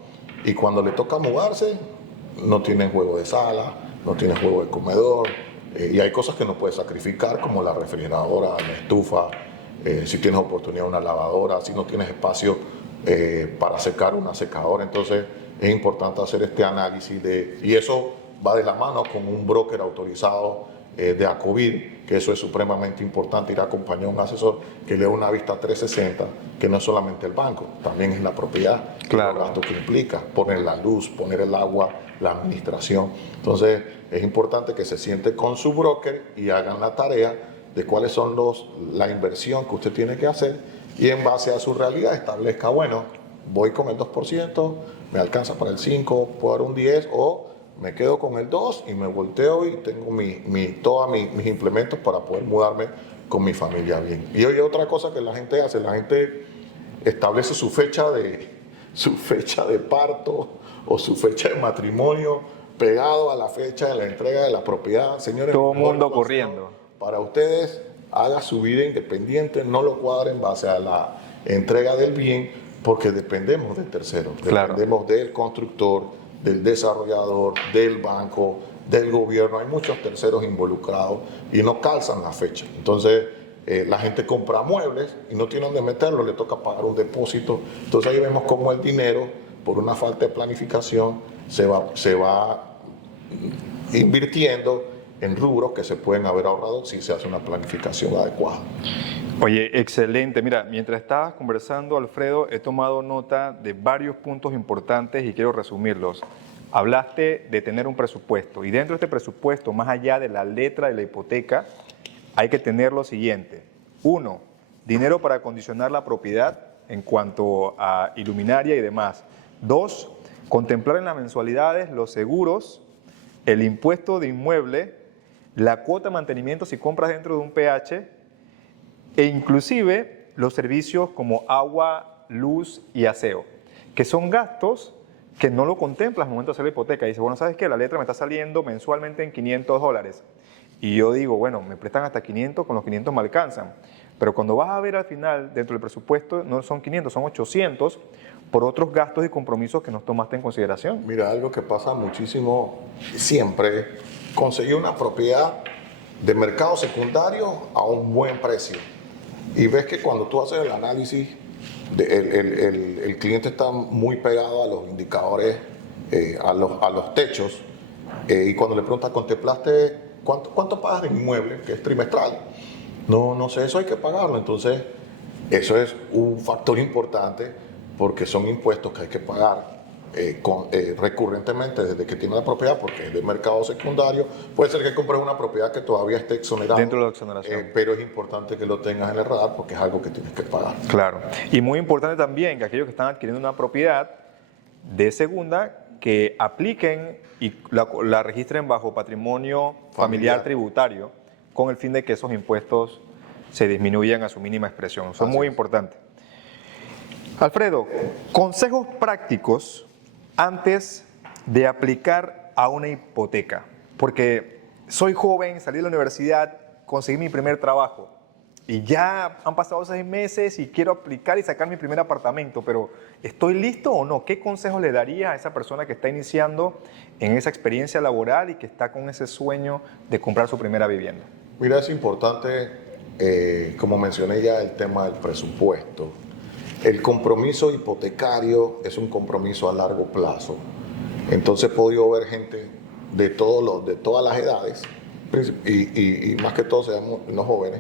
y cuando le toca mudarse no tienen juego de sala, no tienes juego de comedor, y hay cosas que no puedes sacrificar como la refrigeradora, la estufa, si tienes oportunidad una lavadora, si no tienes espacio para secar una secadora. Entonces es importante hacer este análisis y eso va de la mano con un broker autorizado de ACOBID, que eso es supremamente importante, ir acompañado de un asesor que le dé una vista 360, que no es solamente el banco, también es la propiedad, Claro. los gastos que implica, poner la luz, poner el agua, la administración. Entonces es importante que se siente con su broker y hagan la tarea de cuáles son la inversión que usted tiene que hacer y en base a su realidad establezca, bueno, voy con el 2%, me alcanza para el 5%, puedo dar un 10% o me quedo con el 2 y me volteo y tengo todos mis implementos para poder mudarme con mi familia bien. Y hoy otra cosa que la gente hace, la gente establece su fecha de parto o su fecha de matrimonio pegado a la fecha de la entrega de la propiedad. Señores, Todo el mundo mejor corriendo. para ustedes, haga su vida independiente, no lo cuadre en base a la entrega del bien, porque dependemos del tercero, Claro. dependemos del constructor, del desarrollador, del banco, del gobierno. Hay muchos terceros involucrados y no calzan la fecha. Entonces, la gente compra muebles y no tiene dónde meterlo, le toca pagar un depósito. Entonces ahí vemos cómo el dinero, por una falta de planificación, se va invirtiendo en rubros que se pueden haber ahorrado si se hace una planificación adecuada. Oye, excelente. Mira, mientras estabas conversando, Alfredo, he tomado nota de varios puntos importantes y quiero resumirlos. Hablaste de tener un presupuesto y dentro de este presupuesto, más allá de la letra de la hipoteca, hay que tener lo siguiente. 1, dinero para acondicionar la propiedad en cuanto a iluminaria y demás. 2, contemplar en las mensualidades los seguros, el impuesto de inmueble, la cuota de mantenimiento si compras dentro de un PH e inclusive los servicios como agua, luz y aseo, que son gastos que no lo contemplas al momento de hacer la hipoteca. Y dices, bueno, ¿sabes qué? La letra me está saliendo mensualmente en $500. Y yo digo, bueno, me prestan hasta 500, con los 500 me alcanzan. Pero cuando vas a ver al final, dentro del presupuesto, no son 500, son 800 por otros gastos y compromisos que no tomaste en consideración. Mira, algo que pasa muchísimo siempre, conseguir una propiedad de mercado secundario a un buen precio. Y ves que cuando tú haces el análisis, el cliente está muy pegado a los indicadores, a los techos, y cuando le preguntas, ¿contemplaste cuánto pagas de inmueble, que es trimestral? No sé, eso hay que pagarlo. Entonces, eso es un factor importante porque son impuestos que hay que pagar recurrentemente desde que tiene la propiedad, porque es de mercado secundario. Puede ser que compres una propiedad que todavía esté exonerada. Dentro de la exoneración. Pero es importante que lo tengas en el radar porque es algo que tienes que pagar. Claro. Y muy importante también que aquellos que están adquiriendo una propiedad de segunda, que apliquen y la registren bajo patrimonio familiar tributario, con el fin de que esos impuestos se disminuyan a su mínima expresión. Son muy importantes. Alfredo, consejos prácticos antes de aplicar a una hipoteca, porque soy joven, salí de la universidad, conseguí mi primer trabajo y ya han pasado 6 meses y quiero aplicar y sacar mi primer apartamento, pero ¿estoy listo o no? ¿Qué consejo le daría a esa persona que está iniciando en esa experiencia laboral y que está con ese sueño de comprar su primera vivienda? Mira, es importante, como mencioné ya, el tema del presupuesto. El compromiso hipotecario es un compromiso a largo plazo. Entonces he podido ver gente de todas las edades, y más que todo sean los jóvenes,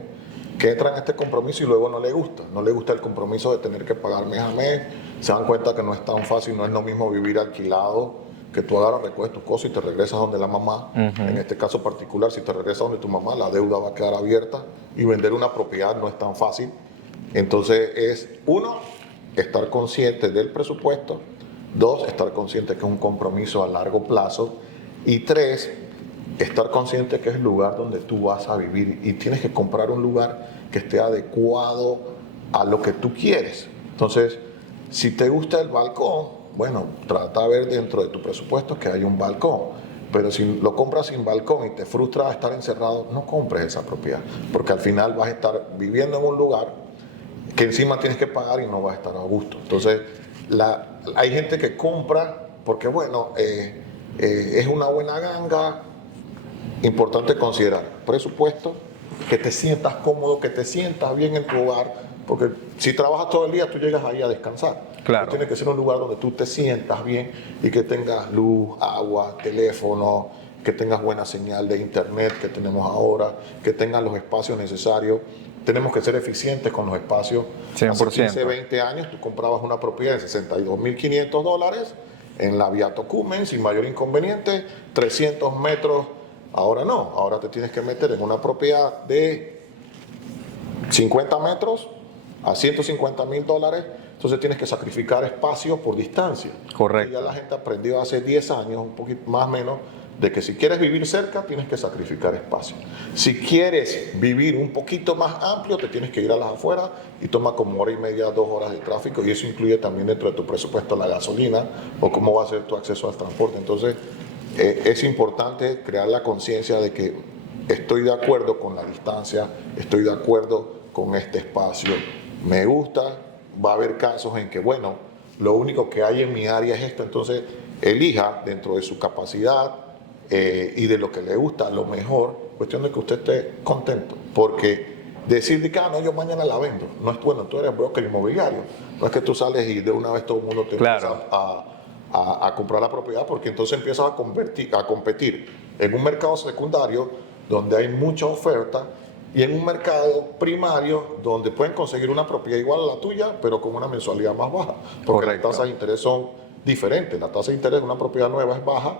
que entran a este compromiso y luego no les gusta el compromiso de tener que pagar mes a mes, se dan cuenta que no es tan fácil, no es lo mismo vivir alquilado, que tú agarras, recoges tus cosas y te regresas donde la mamá. En este caso particular, si te regresas donde tu mamá, la deuda va a quedar abierta y vender una propiedad no es tan fácil. Entonces es, 1, estar consciente del presupuesto, 2, estar consciente que es un compromiso a largo plazo y 3, estar consciente que es el lugar donde tú vas a vivir y tienes que comprar un lugar que esté adecuado a lo que tú quieres. Entonces, si te gusta el balcón, bueno, trata de ver dentro de tu presupuesto que hay un balcón. Pero si lo compras sin balcón y te frustra estar encerrado, no compres esa propiedad, porque al final vas a estar viviendo en un lugar que encima tienes que pagar y no vas a estar a gusto. Entonces, hay gente que compra porque, bueno, es una buena ganga. Importante considerar presupuesto, que te sientas cómodo, que te sientas bien en tu hogar, Porque si trabajas todo el día, tú llegas ahí a descansar. Claro. Tiene que ser un lugar donde tú te sientas bien y que tengas luz, agua, teléfono, que tengas buena señal de internet que tenemos ahora, que tengas los espacios necesarios. Tenemos que ser eficientes con los espacios. 100%. Hace 15, 20 años tú comprabas una propiedad de $62.500 en la vía Tocumen sin mayor inconveniente, 300 metros. Ahora no, ahora te tienes que meter en una propiedad de 50 metros a $150.000, entonces tienes que sacrificar espacio por distancia. Correcto. Ya la gente aprendió hace 10 años, un poquito más o menos, de que si quieres vivir cerca, tienes que sacrificar espacio. Si quieres vivir un poquito más amplio, te tienes que ir a las afueras y toma como 1 hora y media, 2 horas de tráfico, y eso incluye también dentro de tu presupuesto la gasolina o cómo va a ser tu acceso al transporte. Entonces, es importante crear la conciencia de que estoy de acuerdo con la distancia, estoy de acuerdo con este espacio, me gusta, va a haber casos en que, bueno, lo único que hay en mi área es esto, entonces elija dentro de su capacidad y de lo que le gusta lo mejor, cuestión de que usted esté contento, porque decir de que no, yo mañana la vendo, no es bueno, tú eres broker inmobiliario, no es que tú sales y de una vez todo el mundo te Claro. empieza a comprar la propiedad, porque entonces empiezas a competir en un mercado secundario donde hay mucha oferta y en un mercado primario donde pueden conseguir una propiedad igual a la tuya, pero con una mensualidad más baja, porque Correcto. las tasas de interés son diferentes. La tasa de interés de una propiedad nueva es baja,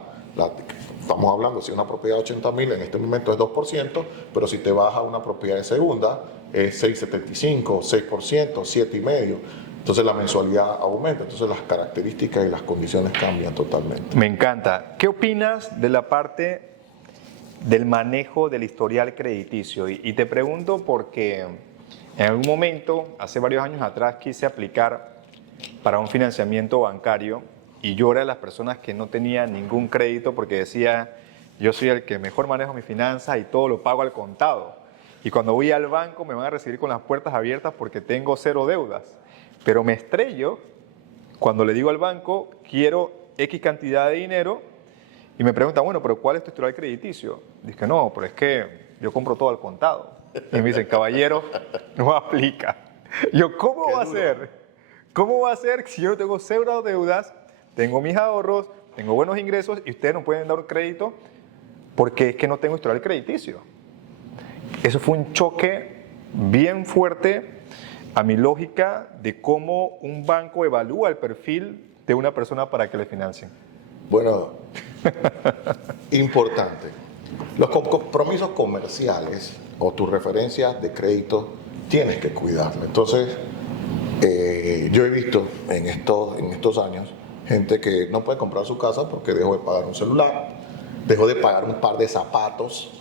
estamos hablando, si una propiedad de 80.000 en este momento es 2%, pero si te vas a una propiedad de segunda es 6,75, 6%, 7,5%. Entonces la mensualidad aumenta, entonces las características y las condiciones cambian totalmente. Me encanta. ¿Qué opinas de la parte del manejo del historial crediticio? Y te pregunto porque en algún momento, hace varios años atrás, quise aplicar para un financiamiento bancario y yo era de las personas que no tenía ningún crédito porque decía, yo soy el que mejor manejo mis finanzas y todo lo pago al contado. Y cuando voy al banco me van a recibir con las puertas abiertas porque tengo 0 deudas. Pero me estrello cuando le digo al banco, quiero X cantidad de dinero, y me preguntan, bueno, pero ¿cuál es tu historial crediticio? Dice, no, pero es que yo compro todo al contado. Y me dicen, caballero, no aplica. Yo, ¿cómo va a ser? ¿Cómo va a ser si yo no tengo 0 deudas, tengo mis ahorros, tengo buenos ingresos y ustedes no pueden dar un crédito porque es que no tengo historial crediticio? Eso fue un choque bien fuerte a mi lógica de cómo un banco evalúa el perfil de una persona para que le financien. Bueno, importante. Los compromisos comerciales o tus referencias de crédito tienes que cuidarlo. Entonces, yo he visto en estos años gente que no puede comprar su casa porque dejó de pagar un celular, dejó de pagar un par de zapatos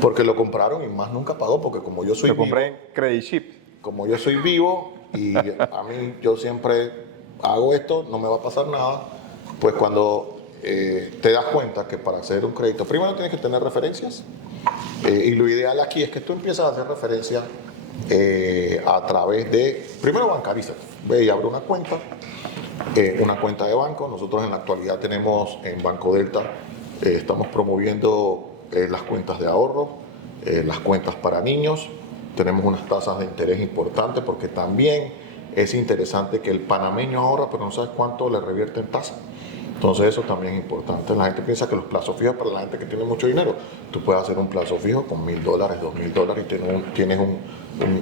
porque lo compraron y más nunca pagó, porque como yo soy Lo compré vivo, en Credit Ship. como yo soy vivo y a mí yo siempre hago esto, no me va a pasar nada, pues cuando te das cuenta que para hacer un crédito, primero tienes que tener referencias y lo ideal aquí es que tú empiezas a hacer referencias a través de, primero bancarízate, ve y abre una cuenta de banco. Nosotros en la actualidad tenemos en Banco Delta, estamos promoviendo las cuentas de ahorro, las cuentas para niños. Tenemos unas tasas de interés importantes porque también es interesante que el panameño ahorra, pero no sabes cuánto le revierte en tasa. Entonces eso también es importante. La gente piensa que los plazos fijos para la gente que tiene mucho dinero. Tú puedes hacer un plazo fijo con $1,000, $2,000 y tienes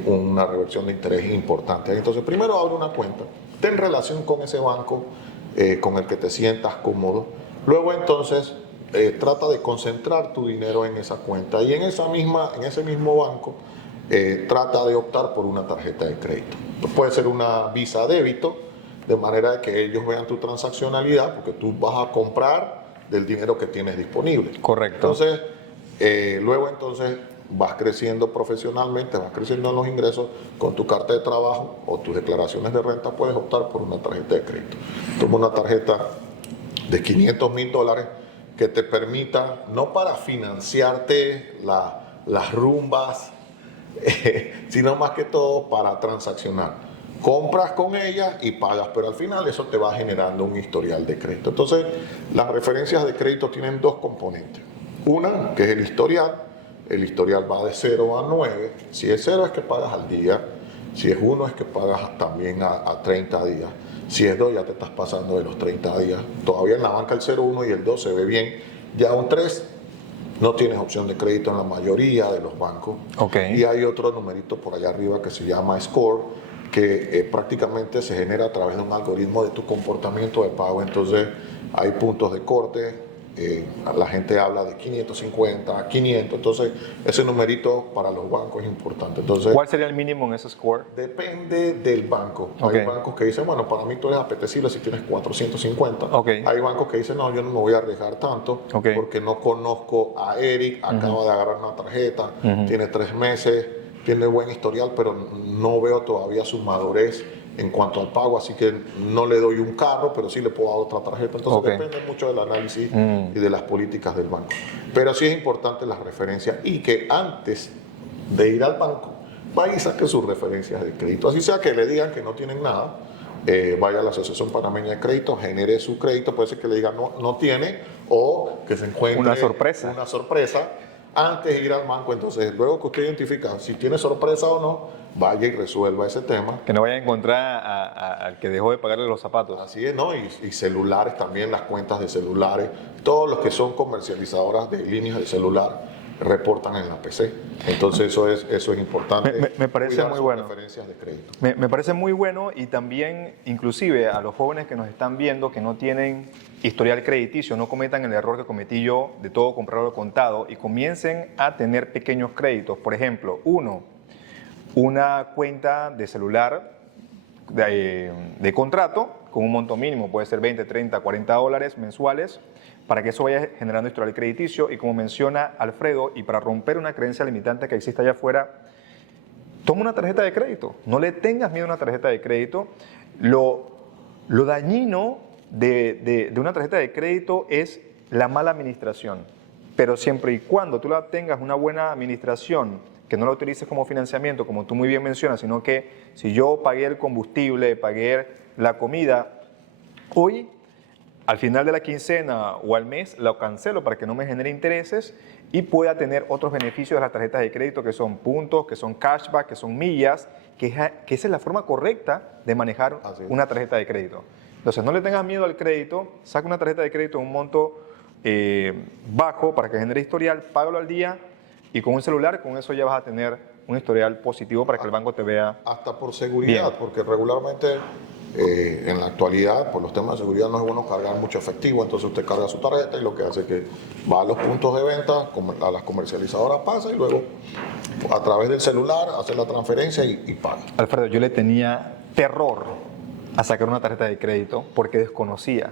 una reversión de interés importante. Entonces primero abre una cuenta, ten relación con ese banco con el que te sientas cómodo. Luego entonces trata de concentrar tu dinero en esa cuenta y en ese mismo banco trata de optar por una tarjeta de crédito. Puede ser una Visa débito, de manera que ellos vean tu transaccionalidad, porque tú vas a comprar del dinero que tienes disponible. Correcto. Entonces, luego entonces vas creciendo profesionalmente, vas creciendo en los ingresos, con tu carta de trabajo o tus declaraciones de renta puedes optar por una tarjeta de crédito. Toma una tarjeta de $500,000 que te permita, no para financiarte las rumbas, sino más que todo para transaccionar. Compras con ella y pagas, pero al final eso te va generando un historial de crédito. Entonces, las referencias de crédito tienen dos componentes. Una, que es el historial va de 0 a 9. Si es 0 es que pagas al día, Si es 1 es que pagas también a 30 días. Si es 2 ya te estás pasando de los 30 días. Todavía en la banca el 0,1 y el 2 se ve bien. Ya un 3 no tienes opción de crédito en la mayoría de los bancos. Okay. Y hay otro numerito por allá arriba que se llama Score, que prácticamente se genera a través de un algoritmo de tu comportamiento de pago. Entonces hay puntos de corte, la gente habla de 550, 500, entonces ese numerito para los bancos es importante. Entonces, ¿Cuál sería el mínimo en ese score? depende del banco. Okay. Hay bancos que dicen, bueno, para mí tú eres apetecible si tienes 450. Okay. Hay bancos que dicen, no, yo no me voy a arriesgar tanto Okay. porque no conozco a Eric, acaba de agarrar una tarjeta, tiene 3 meses, tiene buen historial, pero no veo todavía su madurez en cuanto al pago, así que no le doy un carro, pero sí le puedo dar otra tarjeta. Entonces Okay. depende mucho del análisis y de las políticas del banco. Pero sí es importante las referencias y que antes de ir al banco, vaya y saque sus referencias de crédito. Así sea que le digan que no tienen nada, vaya a la Asociación Panameña de Crédito, genere su crédito, puede ser que le digan no tiene, o que se encuentre Una sorpresa. una sorpresa antes de ir al banco. Entonces, luego que usted identifica si tiene sorpresa o no, vaya y resuelva ese tema. Que no vaya a encontrar al que dejó de pagarle los zapatos. Así es, ¿no? Y celulares también, las cuentas de celulares, todos los que son comercializadoras de líneas de celular reportan en la PC. Entonces eso es importante. Me parece Cuidar muy sus bueno. referencias de crédito. Me parece muy bueno y también, inclusive, a los jóvenes que nos están viendo que no tienen historial crediticio, no cometan el error que cometí yo de todo comprarlo contado y comiencen a tener pequeños créditos. Por ejemplo, una cuenta de celular de contrato con un monto mínimo, puede ser 20, 30, 40 dólares mensuales, para que eso vaya generando historial crediticio. Y como menciona Alfredo, y para romper una creencia limitante que existe allá afuera, toma una tarjeta de crédito. No le tengas miedo a una tarjeta de crédito. Lo dañino de una tarjeta de crédito es la mala administración. Pero siempre y cuando tú tengas una buena administración, que no la utilices como financiamiento, como tú muy bien mencionas, sino que si yo pagué el combustible, pagué la comida, hoy, al final de la quincena o al mes, lo cancelo para que no me genere intereses y pueda tener otros beneficios de las tarjetas de crédito, que son puntos, que son cashback, que son millas, que esa es la forma correcta de manejar una tarjeta de crédito. Entonces, no le tengas miedo al crédito, saca una tarjeta de crédito en un monto bajo para que genere historial, págalo al día y con un celular, con eso ya vas a tener un historial positivo para que el banco te vea. Hasta por seguridad, bien. porque regularmente en la actualidad, por los temas de seguridad, no es bueno cargar mucho efectivo, entonces usted carga su tarjeta y lo que hace es que va a los puntos de venta, a las comercializadoras, pasa y luego a través del celular hace la transferencia y paga. Alfredo, yo le tenía terror a sacar una tarjeta de crédito porque desconocía.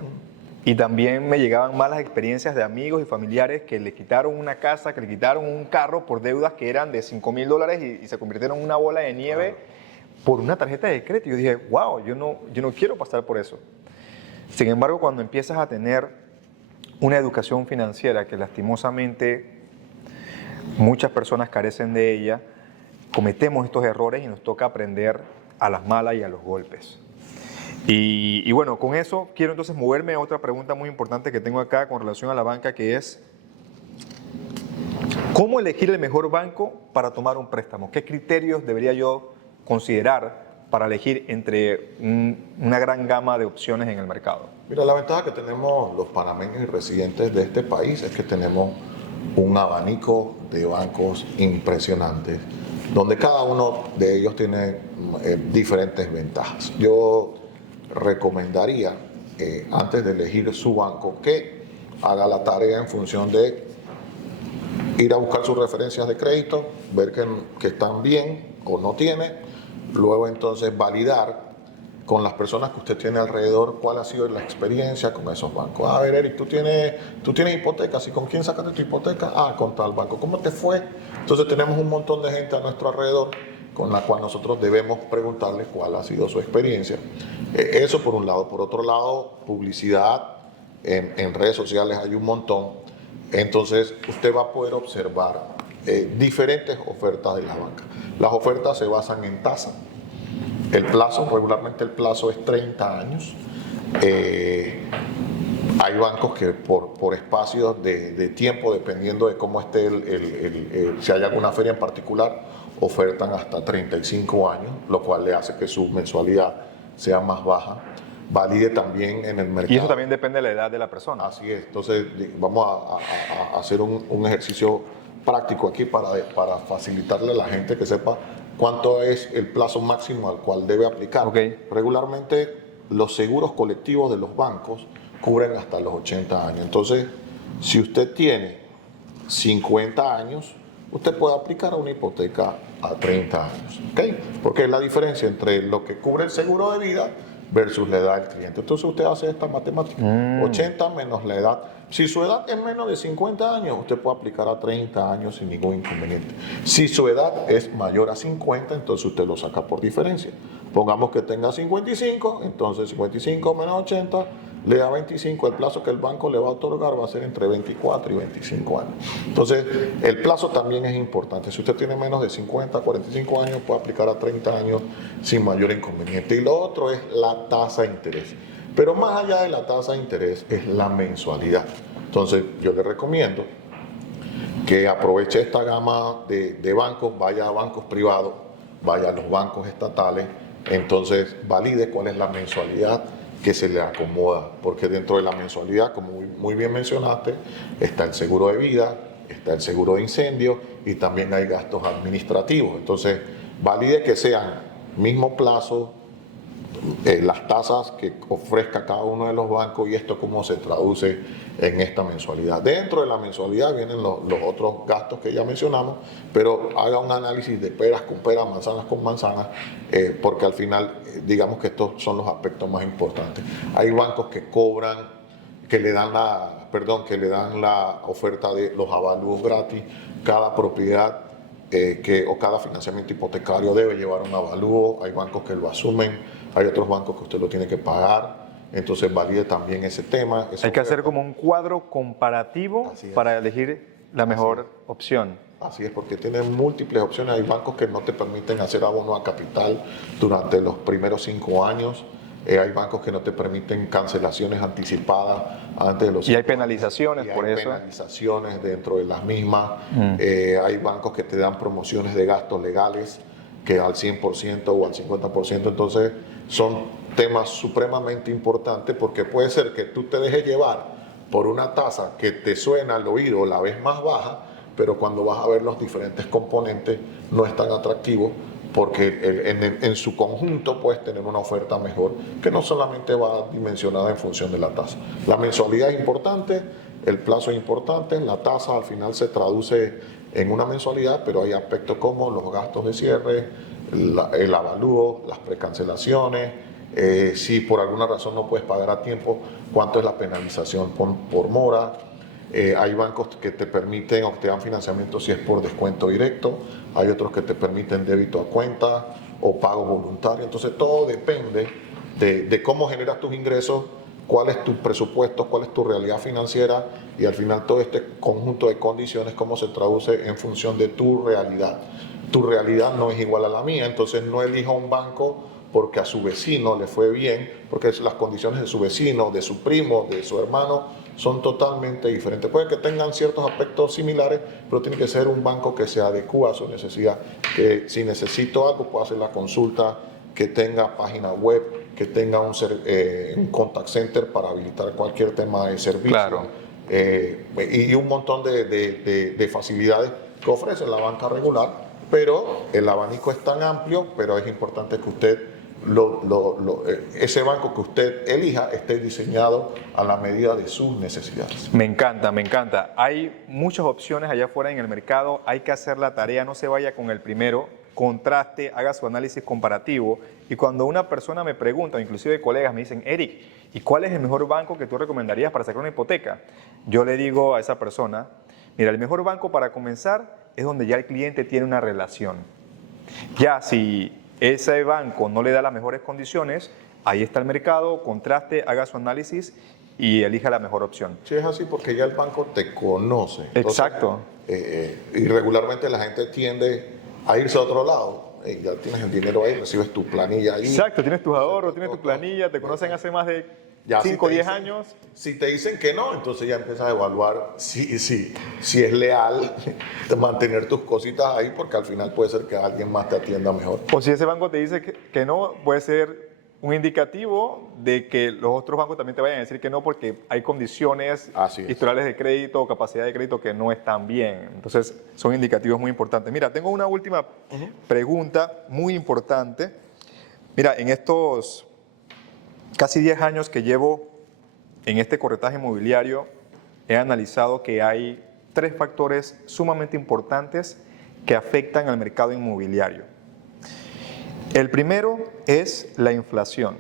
Y también me llegaban malas experiencias de amigos y familiares que le quitaron una casa, que le quitaron un carro por deudas que eran de $5,000 y se convirtieron en una bola de nieve por una tarjeta de crédito. Yo dije, wow, yo no quiero pasar por eso. Sin embargo, cuando empiezas a tener una educación financiera que lastimosamente muchas personas carecen de ella, cometemos estos errores y nos toca aprender a las malas y a los golpes. Y bueno, con eso quiero entonces moverme a otra pregunta muy importante que tengo acá con relación a la banca, que es ¿cómo elegir el mejor banco para tomar un préstamo? ¿Qué criterios debería yo considerar para elegir entre una gran gama de opciones en el mercado? Mira, la ventaja que tenemos los panameños y residentes de este país es que tenemos un abanico de bancos impresionantes, donde cada uno de ellos tiene diferentes ventajas. Yo recomendaría, antes de elegir su banco, que haga la tarea en función de ir a buscar sus referencias de crédito, ver que están bien o no tiene, luego entonces validar con las personas que usted tiene alrededor cuál ha sido la experiencia con esos bancos. A ver, Eric, tú tienes hipotecas, ¿y con quién sacaste tu hipoteca? Ah, con tal banco. ¿Cómo te fue? Entonces tenemos un montón de gente a nuestro alrededor con la cual nosotros debemos preguntarle cuál ha sido su experiencia. Eso por un lado. Por otro lado, publicidad en redes sociales hay un montón. Entonces usted va a poder observar diferentes ofertas de la banca. Las ofertas se basan en tasa. El plazo, regularmente el plazo es 30 años. Hay bancos que por espacios de tiempo, dependiendo de cómo esté si hay alguna feria en particular, ofertan hasta 35 años, lo cual le hace que su mensualidad sea más baja. Valide también en el mercado. Y eso también depende de la edad de la persona. Así es. Entonces, vamos a hacer un ejercicio práctico aquí para facilitarle a la gente que sepa cuánto es el plazo máximo al cual debe aplicar. Okay. Regularmente, los seguros colectivos de los bancos cubren hasta los 80 años. Entonces, si usted tiene 50 años, usted puede aplicar una hipoteca a 30 años. ¿Okay? Porque es la diferencia entre lo que cubre el seguro de vida versus la edad del cliente. Entonces usted hace esta matemática. 80 menos la edad. Si su edad es menos de 50 años, usted puede aplicar a 30 años sin ningún inconveniente. Si su edad es mayor a 50, entonces usted lo saca por diferencia. Pongamos que tenga 55, entonces 55 menos 80 le da 25. El plazo que el banco le va a otorgar va a ser entre 24 y 25 años. Entonces, el plazo también es importante. Si usted tiene menos de 50, 45 años, puede aplicar a 30 años sin mayor inconveniente. Y lo otro es la tasa de interés. Pero más allá de la tasa de interés es la mensualidad. Entonces, yo le recomiendo que aproveche esta gama de bancos, vaya a bancos privados, vaya a los bancos estatales, entonces valide cuál es la mensualidad que se le acomoda, porque dentro de la mensualidad, como muy bien mencionaste, está el seguro de vida, está el seguro de incendio y también hay gastos administrativos. Entonces, valide que sean mismo plazo, las tasas que ofrezca cada uno de los bancos y esto cómo se traduce en esta mensualidad. Dentro de la mensualidad vienen los otros gastos que ya mencionamos, pero haga un análisis de peras con peras, manzanas con manzanas, porque al final digamos que estos son los aspectos más importantes. Hay bancos que cobran, que le dan la oferta de los avalúos gratis. Cada propiedad o cada financiamiento hipotecario debe llevar un avalúo. Hay bancos que lo asumen, hay otros bancos que usted lo tiene que pagar. Entonces valide también ese tema. Hay que hacer como un cuadro comparativo para elegir la mejor opción. Así es, porque tienen múltiples opciones. Hay bancos que no te permiten hacer abono a capital durante los primeros 5 años. Hay bancos que no te permiten cancelaciones anticipadas antes de los 5 años. Y hay penalizaciones por eso. Hay penalizaciones dentro de las mismas. Hay bancos que te dan promociones de gastos legales que al 100% o al 50%. Entonces, son temas supremamente importantes porque puede ser que tú te dejes llevar por una tasa que te suena al oído la vez más baja, pero cuando vas a ver los diferentes componentes no es tan atractivo porque en su conjunto puedes tener una oferta mejor que no solamente va dimensionada en función de la tasa. La mensualidad es importante, el plazo es importante, la tasa al final se traduce en una mensualidad, pero hay aspectos como los gastos de cierre, el avalúo, las precancelaciones, si por alguna razón no puedes pagar a tiempo, cuánto es la penalización por mora. Hay bancos que te permiten o te dan financiamiento si es por descuento directo, hay otros que te permiten débito a cuenta o pago voluntario. Entonces todo depende de cómo generas tus ingresos, cuál es tu presupuesto, cuál es tu realidad financiera y al final todo este conjunto de condiciones cómo se traduce en función de tu realidad. Tu realidad no es igual a la mía, entonces no elija un banco porque a su vecino le fue bien, porque las condiciones de su vecino, de su primo, de su hermano son totalmente diferentes. Puede que tengan ciertos aspectos similares, pero tiene que ser un banco que se adecue a su necesidad, que si necesito algo pueda hacer la consulta, que tenga página web, que tenga un contact center para habilitar cualquier tema de servicio. Claro. Y un montón de facilidades que ofrece la banca regular, pero el abanico es tan amplio, pero es importante que usted ese banco que usted elija esté diseñado a la medida de sus necesidades. Me encanta, me encanta. Hay muchas opciones allá afuera en el mercado, hay que hacer la tarea, no se vaya con el primero, contraste, haga su análisis comparativo y cuando una persona me pregunta, inclusive colegas me dicen, Eric, ¿y cuál es el mejor banco que tú recomendarías para sacar una hipoteca? Yo le digo a esa persona, mira, el mejor banco para comenzar es donde ya el cliente tiene una relación. Ya si ese banco no le da las mejores condiciones, ahí está el mercado, contraste, haga su análisis y elija la mejor opción. Sí, es así porque ya el banco te conoce. Entonces, exacto. Y regularmente la gente tiende a irse a otro lado. Ya tienes el dinero ahí, recibes tu planilla ahí. Exacto, tienes tus ahorros, tienes tu planilla, te conocen hace más de Ya 5 o si te 10 dicen- años. Si te dicen que no, entonces ya empiezas a evaluar si es leal de mantener tus cositas ahí, porque al final puede ser que alguien más te atienda mejor. O si ese banco te dice que no, puede ser un indicativo de que los otros bancos también te vayan a decir que no porque hay condiciones, Así es. historiales de crédito o capacidad de crédito que no están bien. Entonces, son indicativos muy importantes. Mira, tengo una última pregunta muy importante. Mira, en estos casi 10 años que llevo en este corretaje inmobiliario, he analizado que hay 3 factores sumamente importantes que afectan al mercado inmobiliario. El primero es la inflación,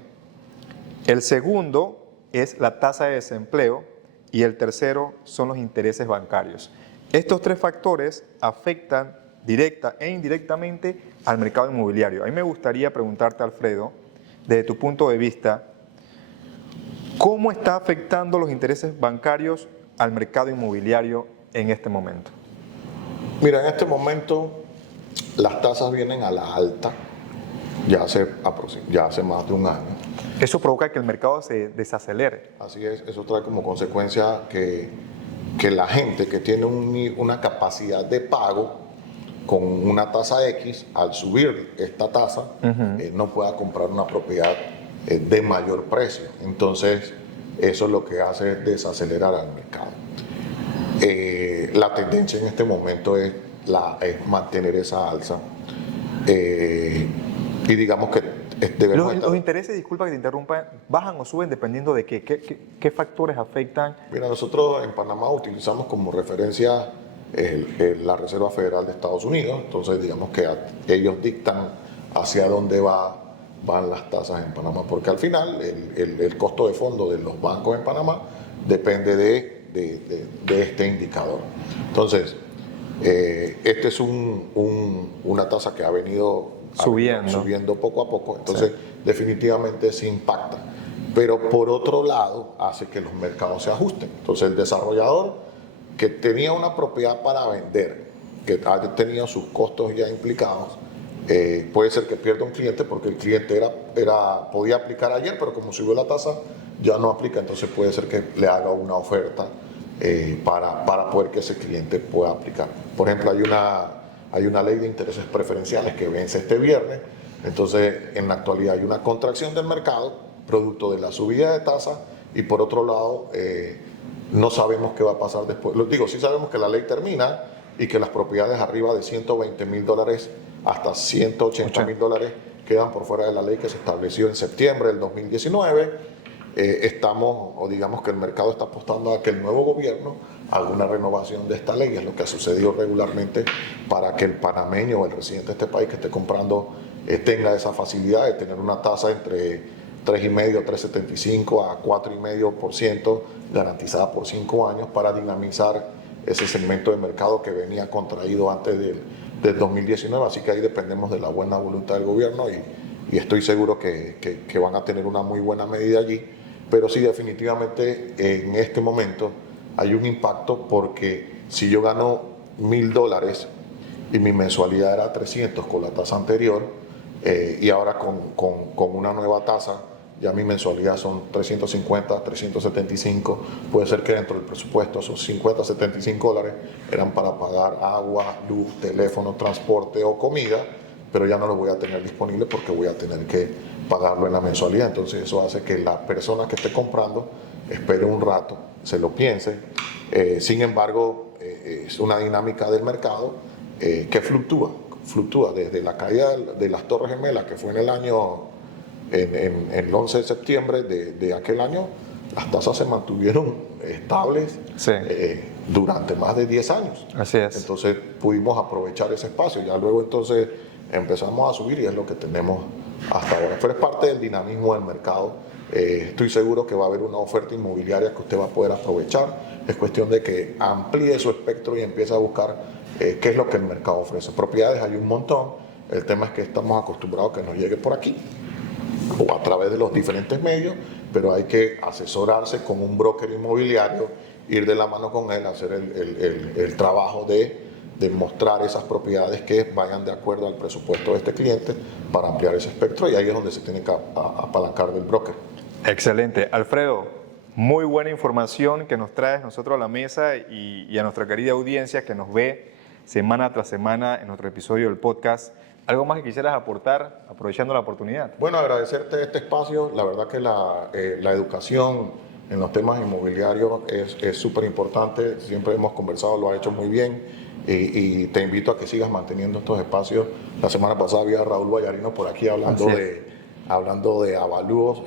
el segundo es la tasa de desempleo y el tercero son los intereses bancarios. Estos 3 factores afectan directa e indirectamente al mercado inmobiliario. A mí me gustaría preguntarte, Alfredo, desde tu punto de vista, ¿cómo está afectando los intereses bancarios al mercado inmobiliario en este momento? Mira, en este momento las tasas vienen a la alta, ya hace más de un año. Eso provoca que el mercado se desacelere. Así es, eso trae como consecuencia que la gente que tiene una capacidad de pago con una tasa X, al subir esta tasa, no pueda comprar una propiedad de mayor precio. Entonces, eso es lo que hace es desacelerar al mercado. La tendencia en este momento es mantener esa alza. Y digamos que debemos Los intereses, disculpa que te interrumpa, bajan o suben dependiendo de qué factores afectan. Mira, nosotros en Panamá utilizamos como referencia la Reserva Federal de Estados Unidos, entonces digamos que ellos dictan hacia dónde van las tasas en Panamá, porque al final el costo de fondo de los bancos en Panamá depende de este indicador. Entonces, este es una tasa que ha venido subiendo poco a poco, entonces definitivamente se impacta. Pero por otro lado hace que los mercados se ajusten. Entonces el desarrollador que tenía una propiedad para vender, que ha tenido sus costos ya implicados, puede ser que pierda un cliente porque el cliente podía aplicar ayer, pero como subió la tasa ya no aplica, entonces puede ser que le haga una oferta para poder que ese cliente pueda aplicar. Por ejemplo, hay una ley de intereses preferenciales que vence este viernes, entonces en la actualidad hay una contracción del mercado producto de la subida de tasa y por otro lado no sabemos qué va a pasar después. Sí sabemos que la ley termina y que las propiedades arriba de $120,000 hasta $180,000 quedan por fuera de la ley que se estableció en septiembre del 2019. Digamos que el mercado está apostando a que el nuevo gobierno haga una renovación de esta ley, es lo que ha sucedido regularmente para que el panameño o el residente de este país que esté comprando tenga esa facilidad de tener una tasa entre 3,5, 3,75 a 4,5% garantizada por 5 años para dinamizar ese segmento de mercado que venía contraído antes del 2019, así que ahí dependemos de la buena voluntad del gobierno y estoy seguro que van a tener una muy buena medida allí, pero sí definitivamente en este momento hay un impacto porque si yo gano $1,000 y mi mensualidad era 300 con la tasa anterior y ahora con una nueva tasa ya mi mensualidad son 350, 375, puede ser que dentro del presupuesto esos 50, $75 eran para pagar agua, luz, teléfono, transporte o comida, pero ya no lo voy a tener disponible porque voy a tener que pagarlo en la mensualidad. Entonces eso hace que la persona que esté comprando espere un rato, se lo piense. Sin embargo, es una dinámica del mercado que fluctúa desde la caída de las Torres Gemelas, que fue en el 11 de septiembre de aquel año, las tasas se mantuvieron estables durante más de 10 años. Así es. Entonces pudimos aprovechar ese espacio. Ya luego entonces empezamos a subir y es lo que tenemos hasta ahora. Pero es parte del dinamismo del mercado. Estoy seguro que va a haber una oferta inmobiliaria que usted va a poder aprovechar. Es cuestión de que amplíe su espectro y empiece a buscar qué es lo que el mercado ofrece. Propiedades hay un montón. El tema es que estamos acostumbrados a que nos llegue por aquí o a través de los diferentes medios, pero hay que asesorarse con un broker inmobiliario, ir de la mano con él, hacer el trabajo de mostrar esas propiedades que vayan de acuerdo al presupuesto de este cliente para ampliar ese espectro, y ahí es donde se tiene que apalancar del broker. Excelente. Alfredo, muy buena información que nos traes nosotros a la mesa y a nuestra querida audiencia que nos ve semana tras semana en nuestro episodio del podcast. ¿Algo más que quisieras aportar aprovechando la oportunidad? Bueno, agradecerte este espacio. La verdad que la educación en los temas inmobiliarios es súper importante. Siempre hemos conversado, lo has hecho muy bien y te invito a que sigas manteniendo estos espacios. La semana pasada había Raúl Vallarino por aquí hablando de avalúos.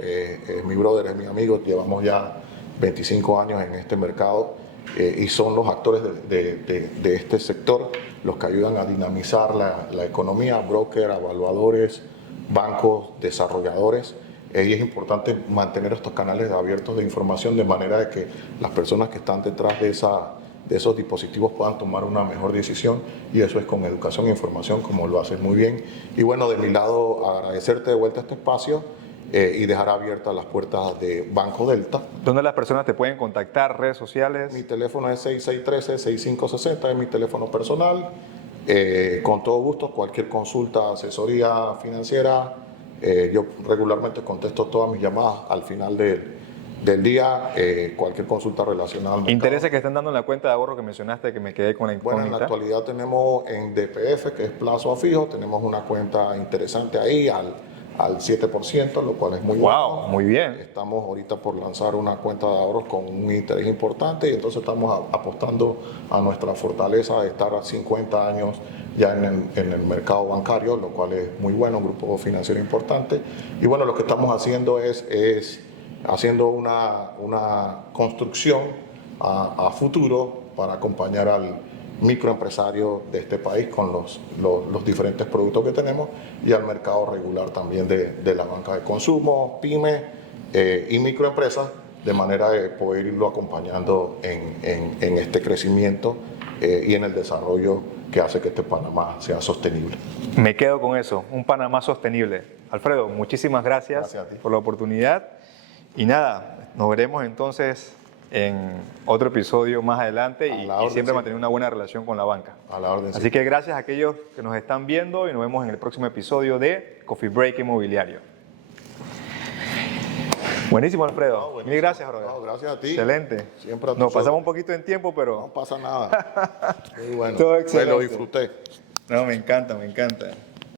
Mi brother es mi amigo, llevamos ya 25 años en este mercado y son los actores de este sector los que ayudan a dinamizar la economía, broker, evaluadores, bancos, desarrolladores. Y es importante mantener estos canales abiertos de información de manera de que las personas que están detrás de esos dispositivos puedan tomar una mejor decisión, y eso es con educación e información, como lo haces muy bien. Y bueno, de mi lado, agradecerte de vuelta este espacio y dejar abiertas las puertas de Banco Delta. ¿Dónde las personas te pueden contactar? ¿Redes sociales? Mi teléfono es 6613-6560, es mi teléfono personal. Con todo gusto, cualquier consulta, asesoría financiera, yo regularmente contesto todas mis llamadas al final del día, cualquier consulta relacionada al mercado. ¿Intereses que están dando en la cuenta de ahorro que mencionaste, que me quedé con la incógnita? Bueno, en la actualidad tenemos en DPF, que es plazo a fijo, tenemos una cuenta interesante ahí al 7%, lo cual es muy bueno. ¡Wow! Muy bien. Estamos ahorita por lanzar una cuenta de ahorros con un interés importante y entonces estamos apostando a nuestra fortaleza de estar a 50 años ya en el mercado bancario, lo cual es muy bueno, un grupo financiero importante. Y bueno, lo que estamos haciendo es haciendo una construcción a futuro para acompañar al microempresario de este país con los diferentes productos que tenemos y al mercado regular también de la banca de consumo, pyme y microempresas, de manera de poder irlo acompañando en este crecimiento y en el desarrollo que hace que este Panamá sea sostenible. Me quedo con eso, un Panamá sostenible. Alfredo, muchísimas gracias Gracias a ti por la oportunidad. Y nada, nos veremos entonces en otro episodio más adelante y siempre mantener una buena relación con la banca. A la orden. Así que gracias a aquellos que nos están viendo y nos vemos en el próximo episodio de Coffee Break Inmobiliario. Buenísimo, Alfredo. Buenísimo. Mil gracias, brother. No, gracias a ti. Excelente. Siempre a tu Nos pasamos orden. un poquito en tiempo, pero No pasa nada. Muy bueno. Todo Me excelente. lo disfruté. no, me encanta, me encanta.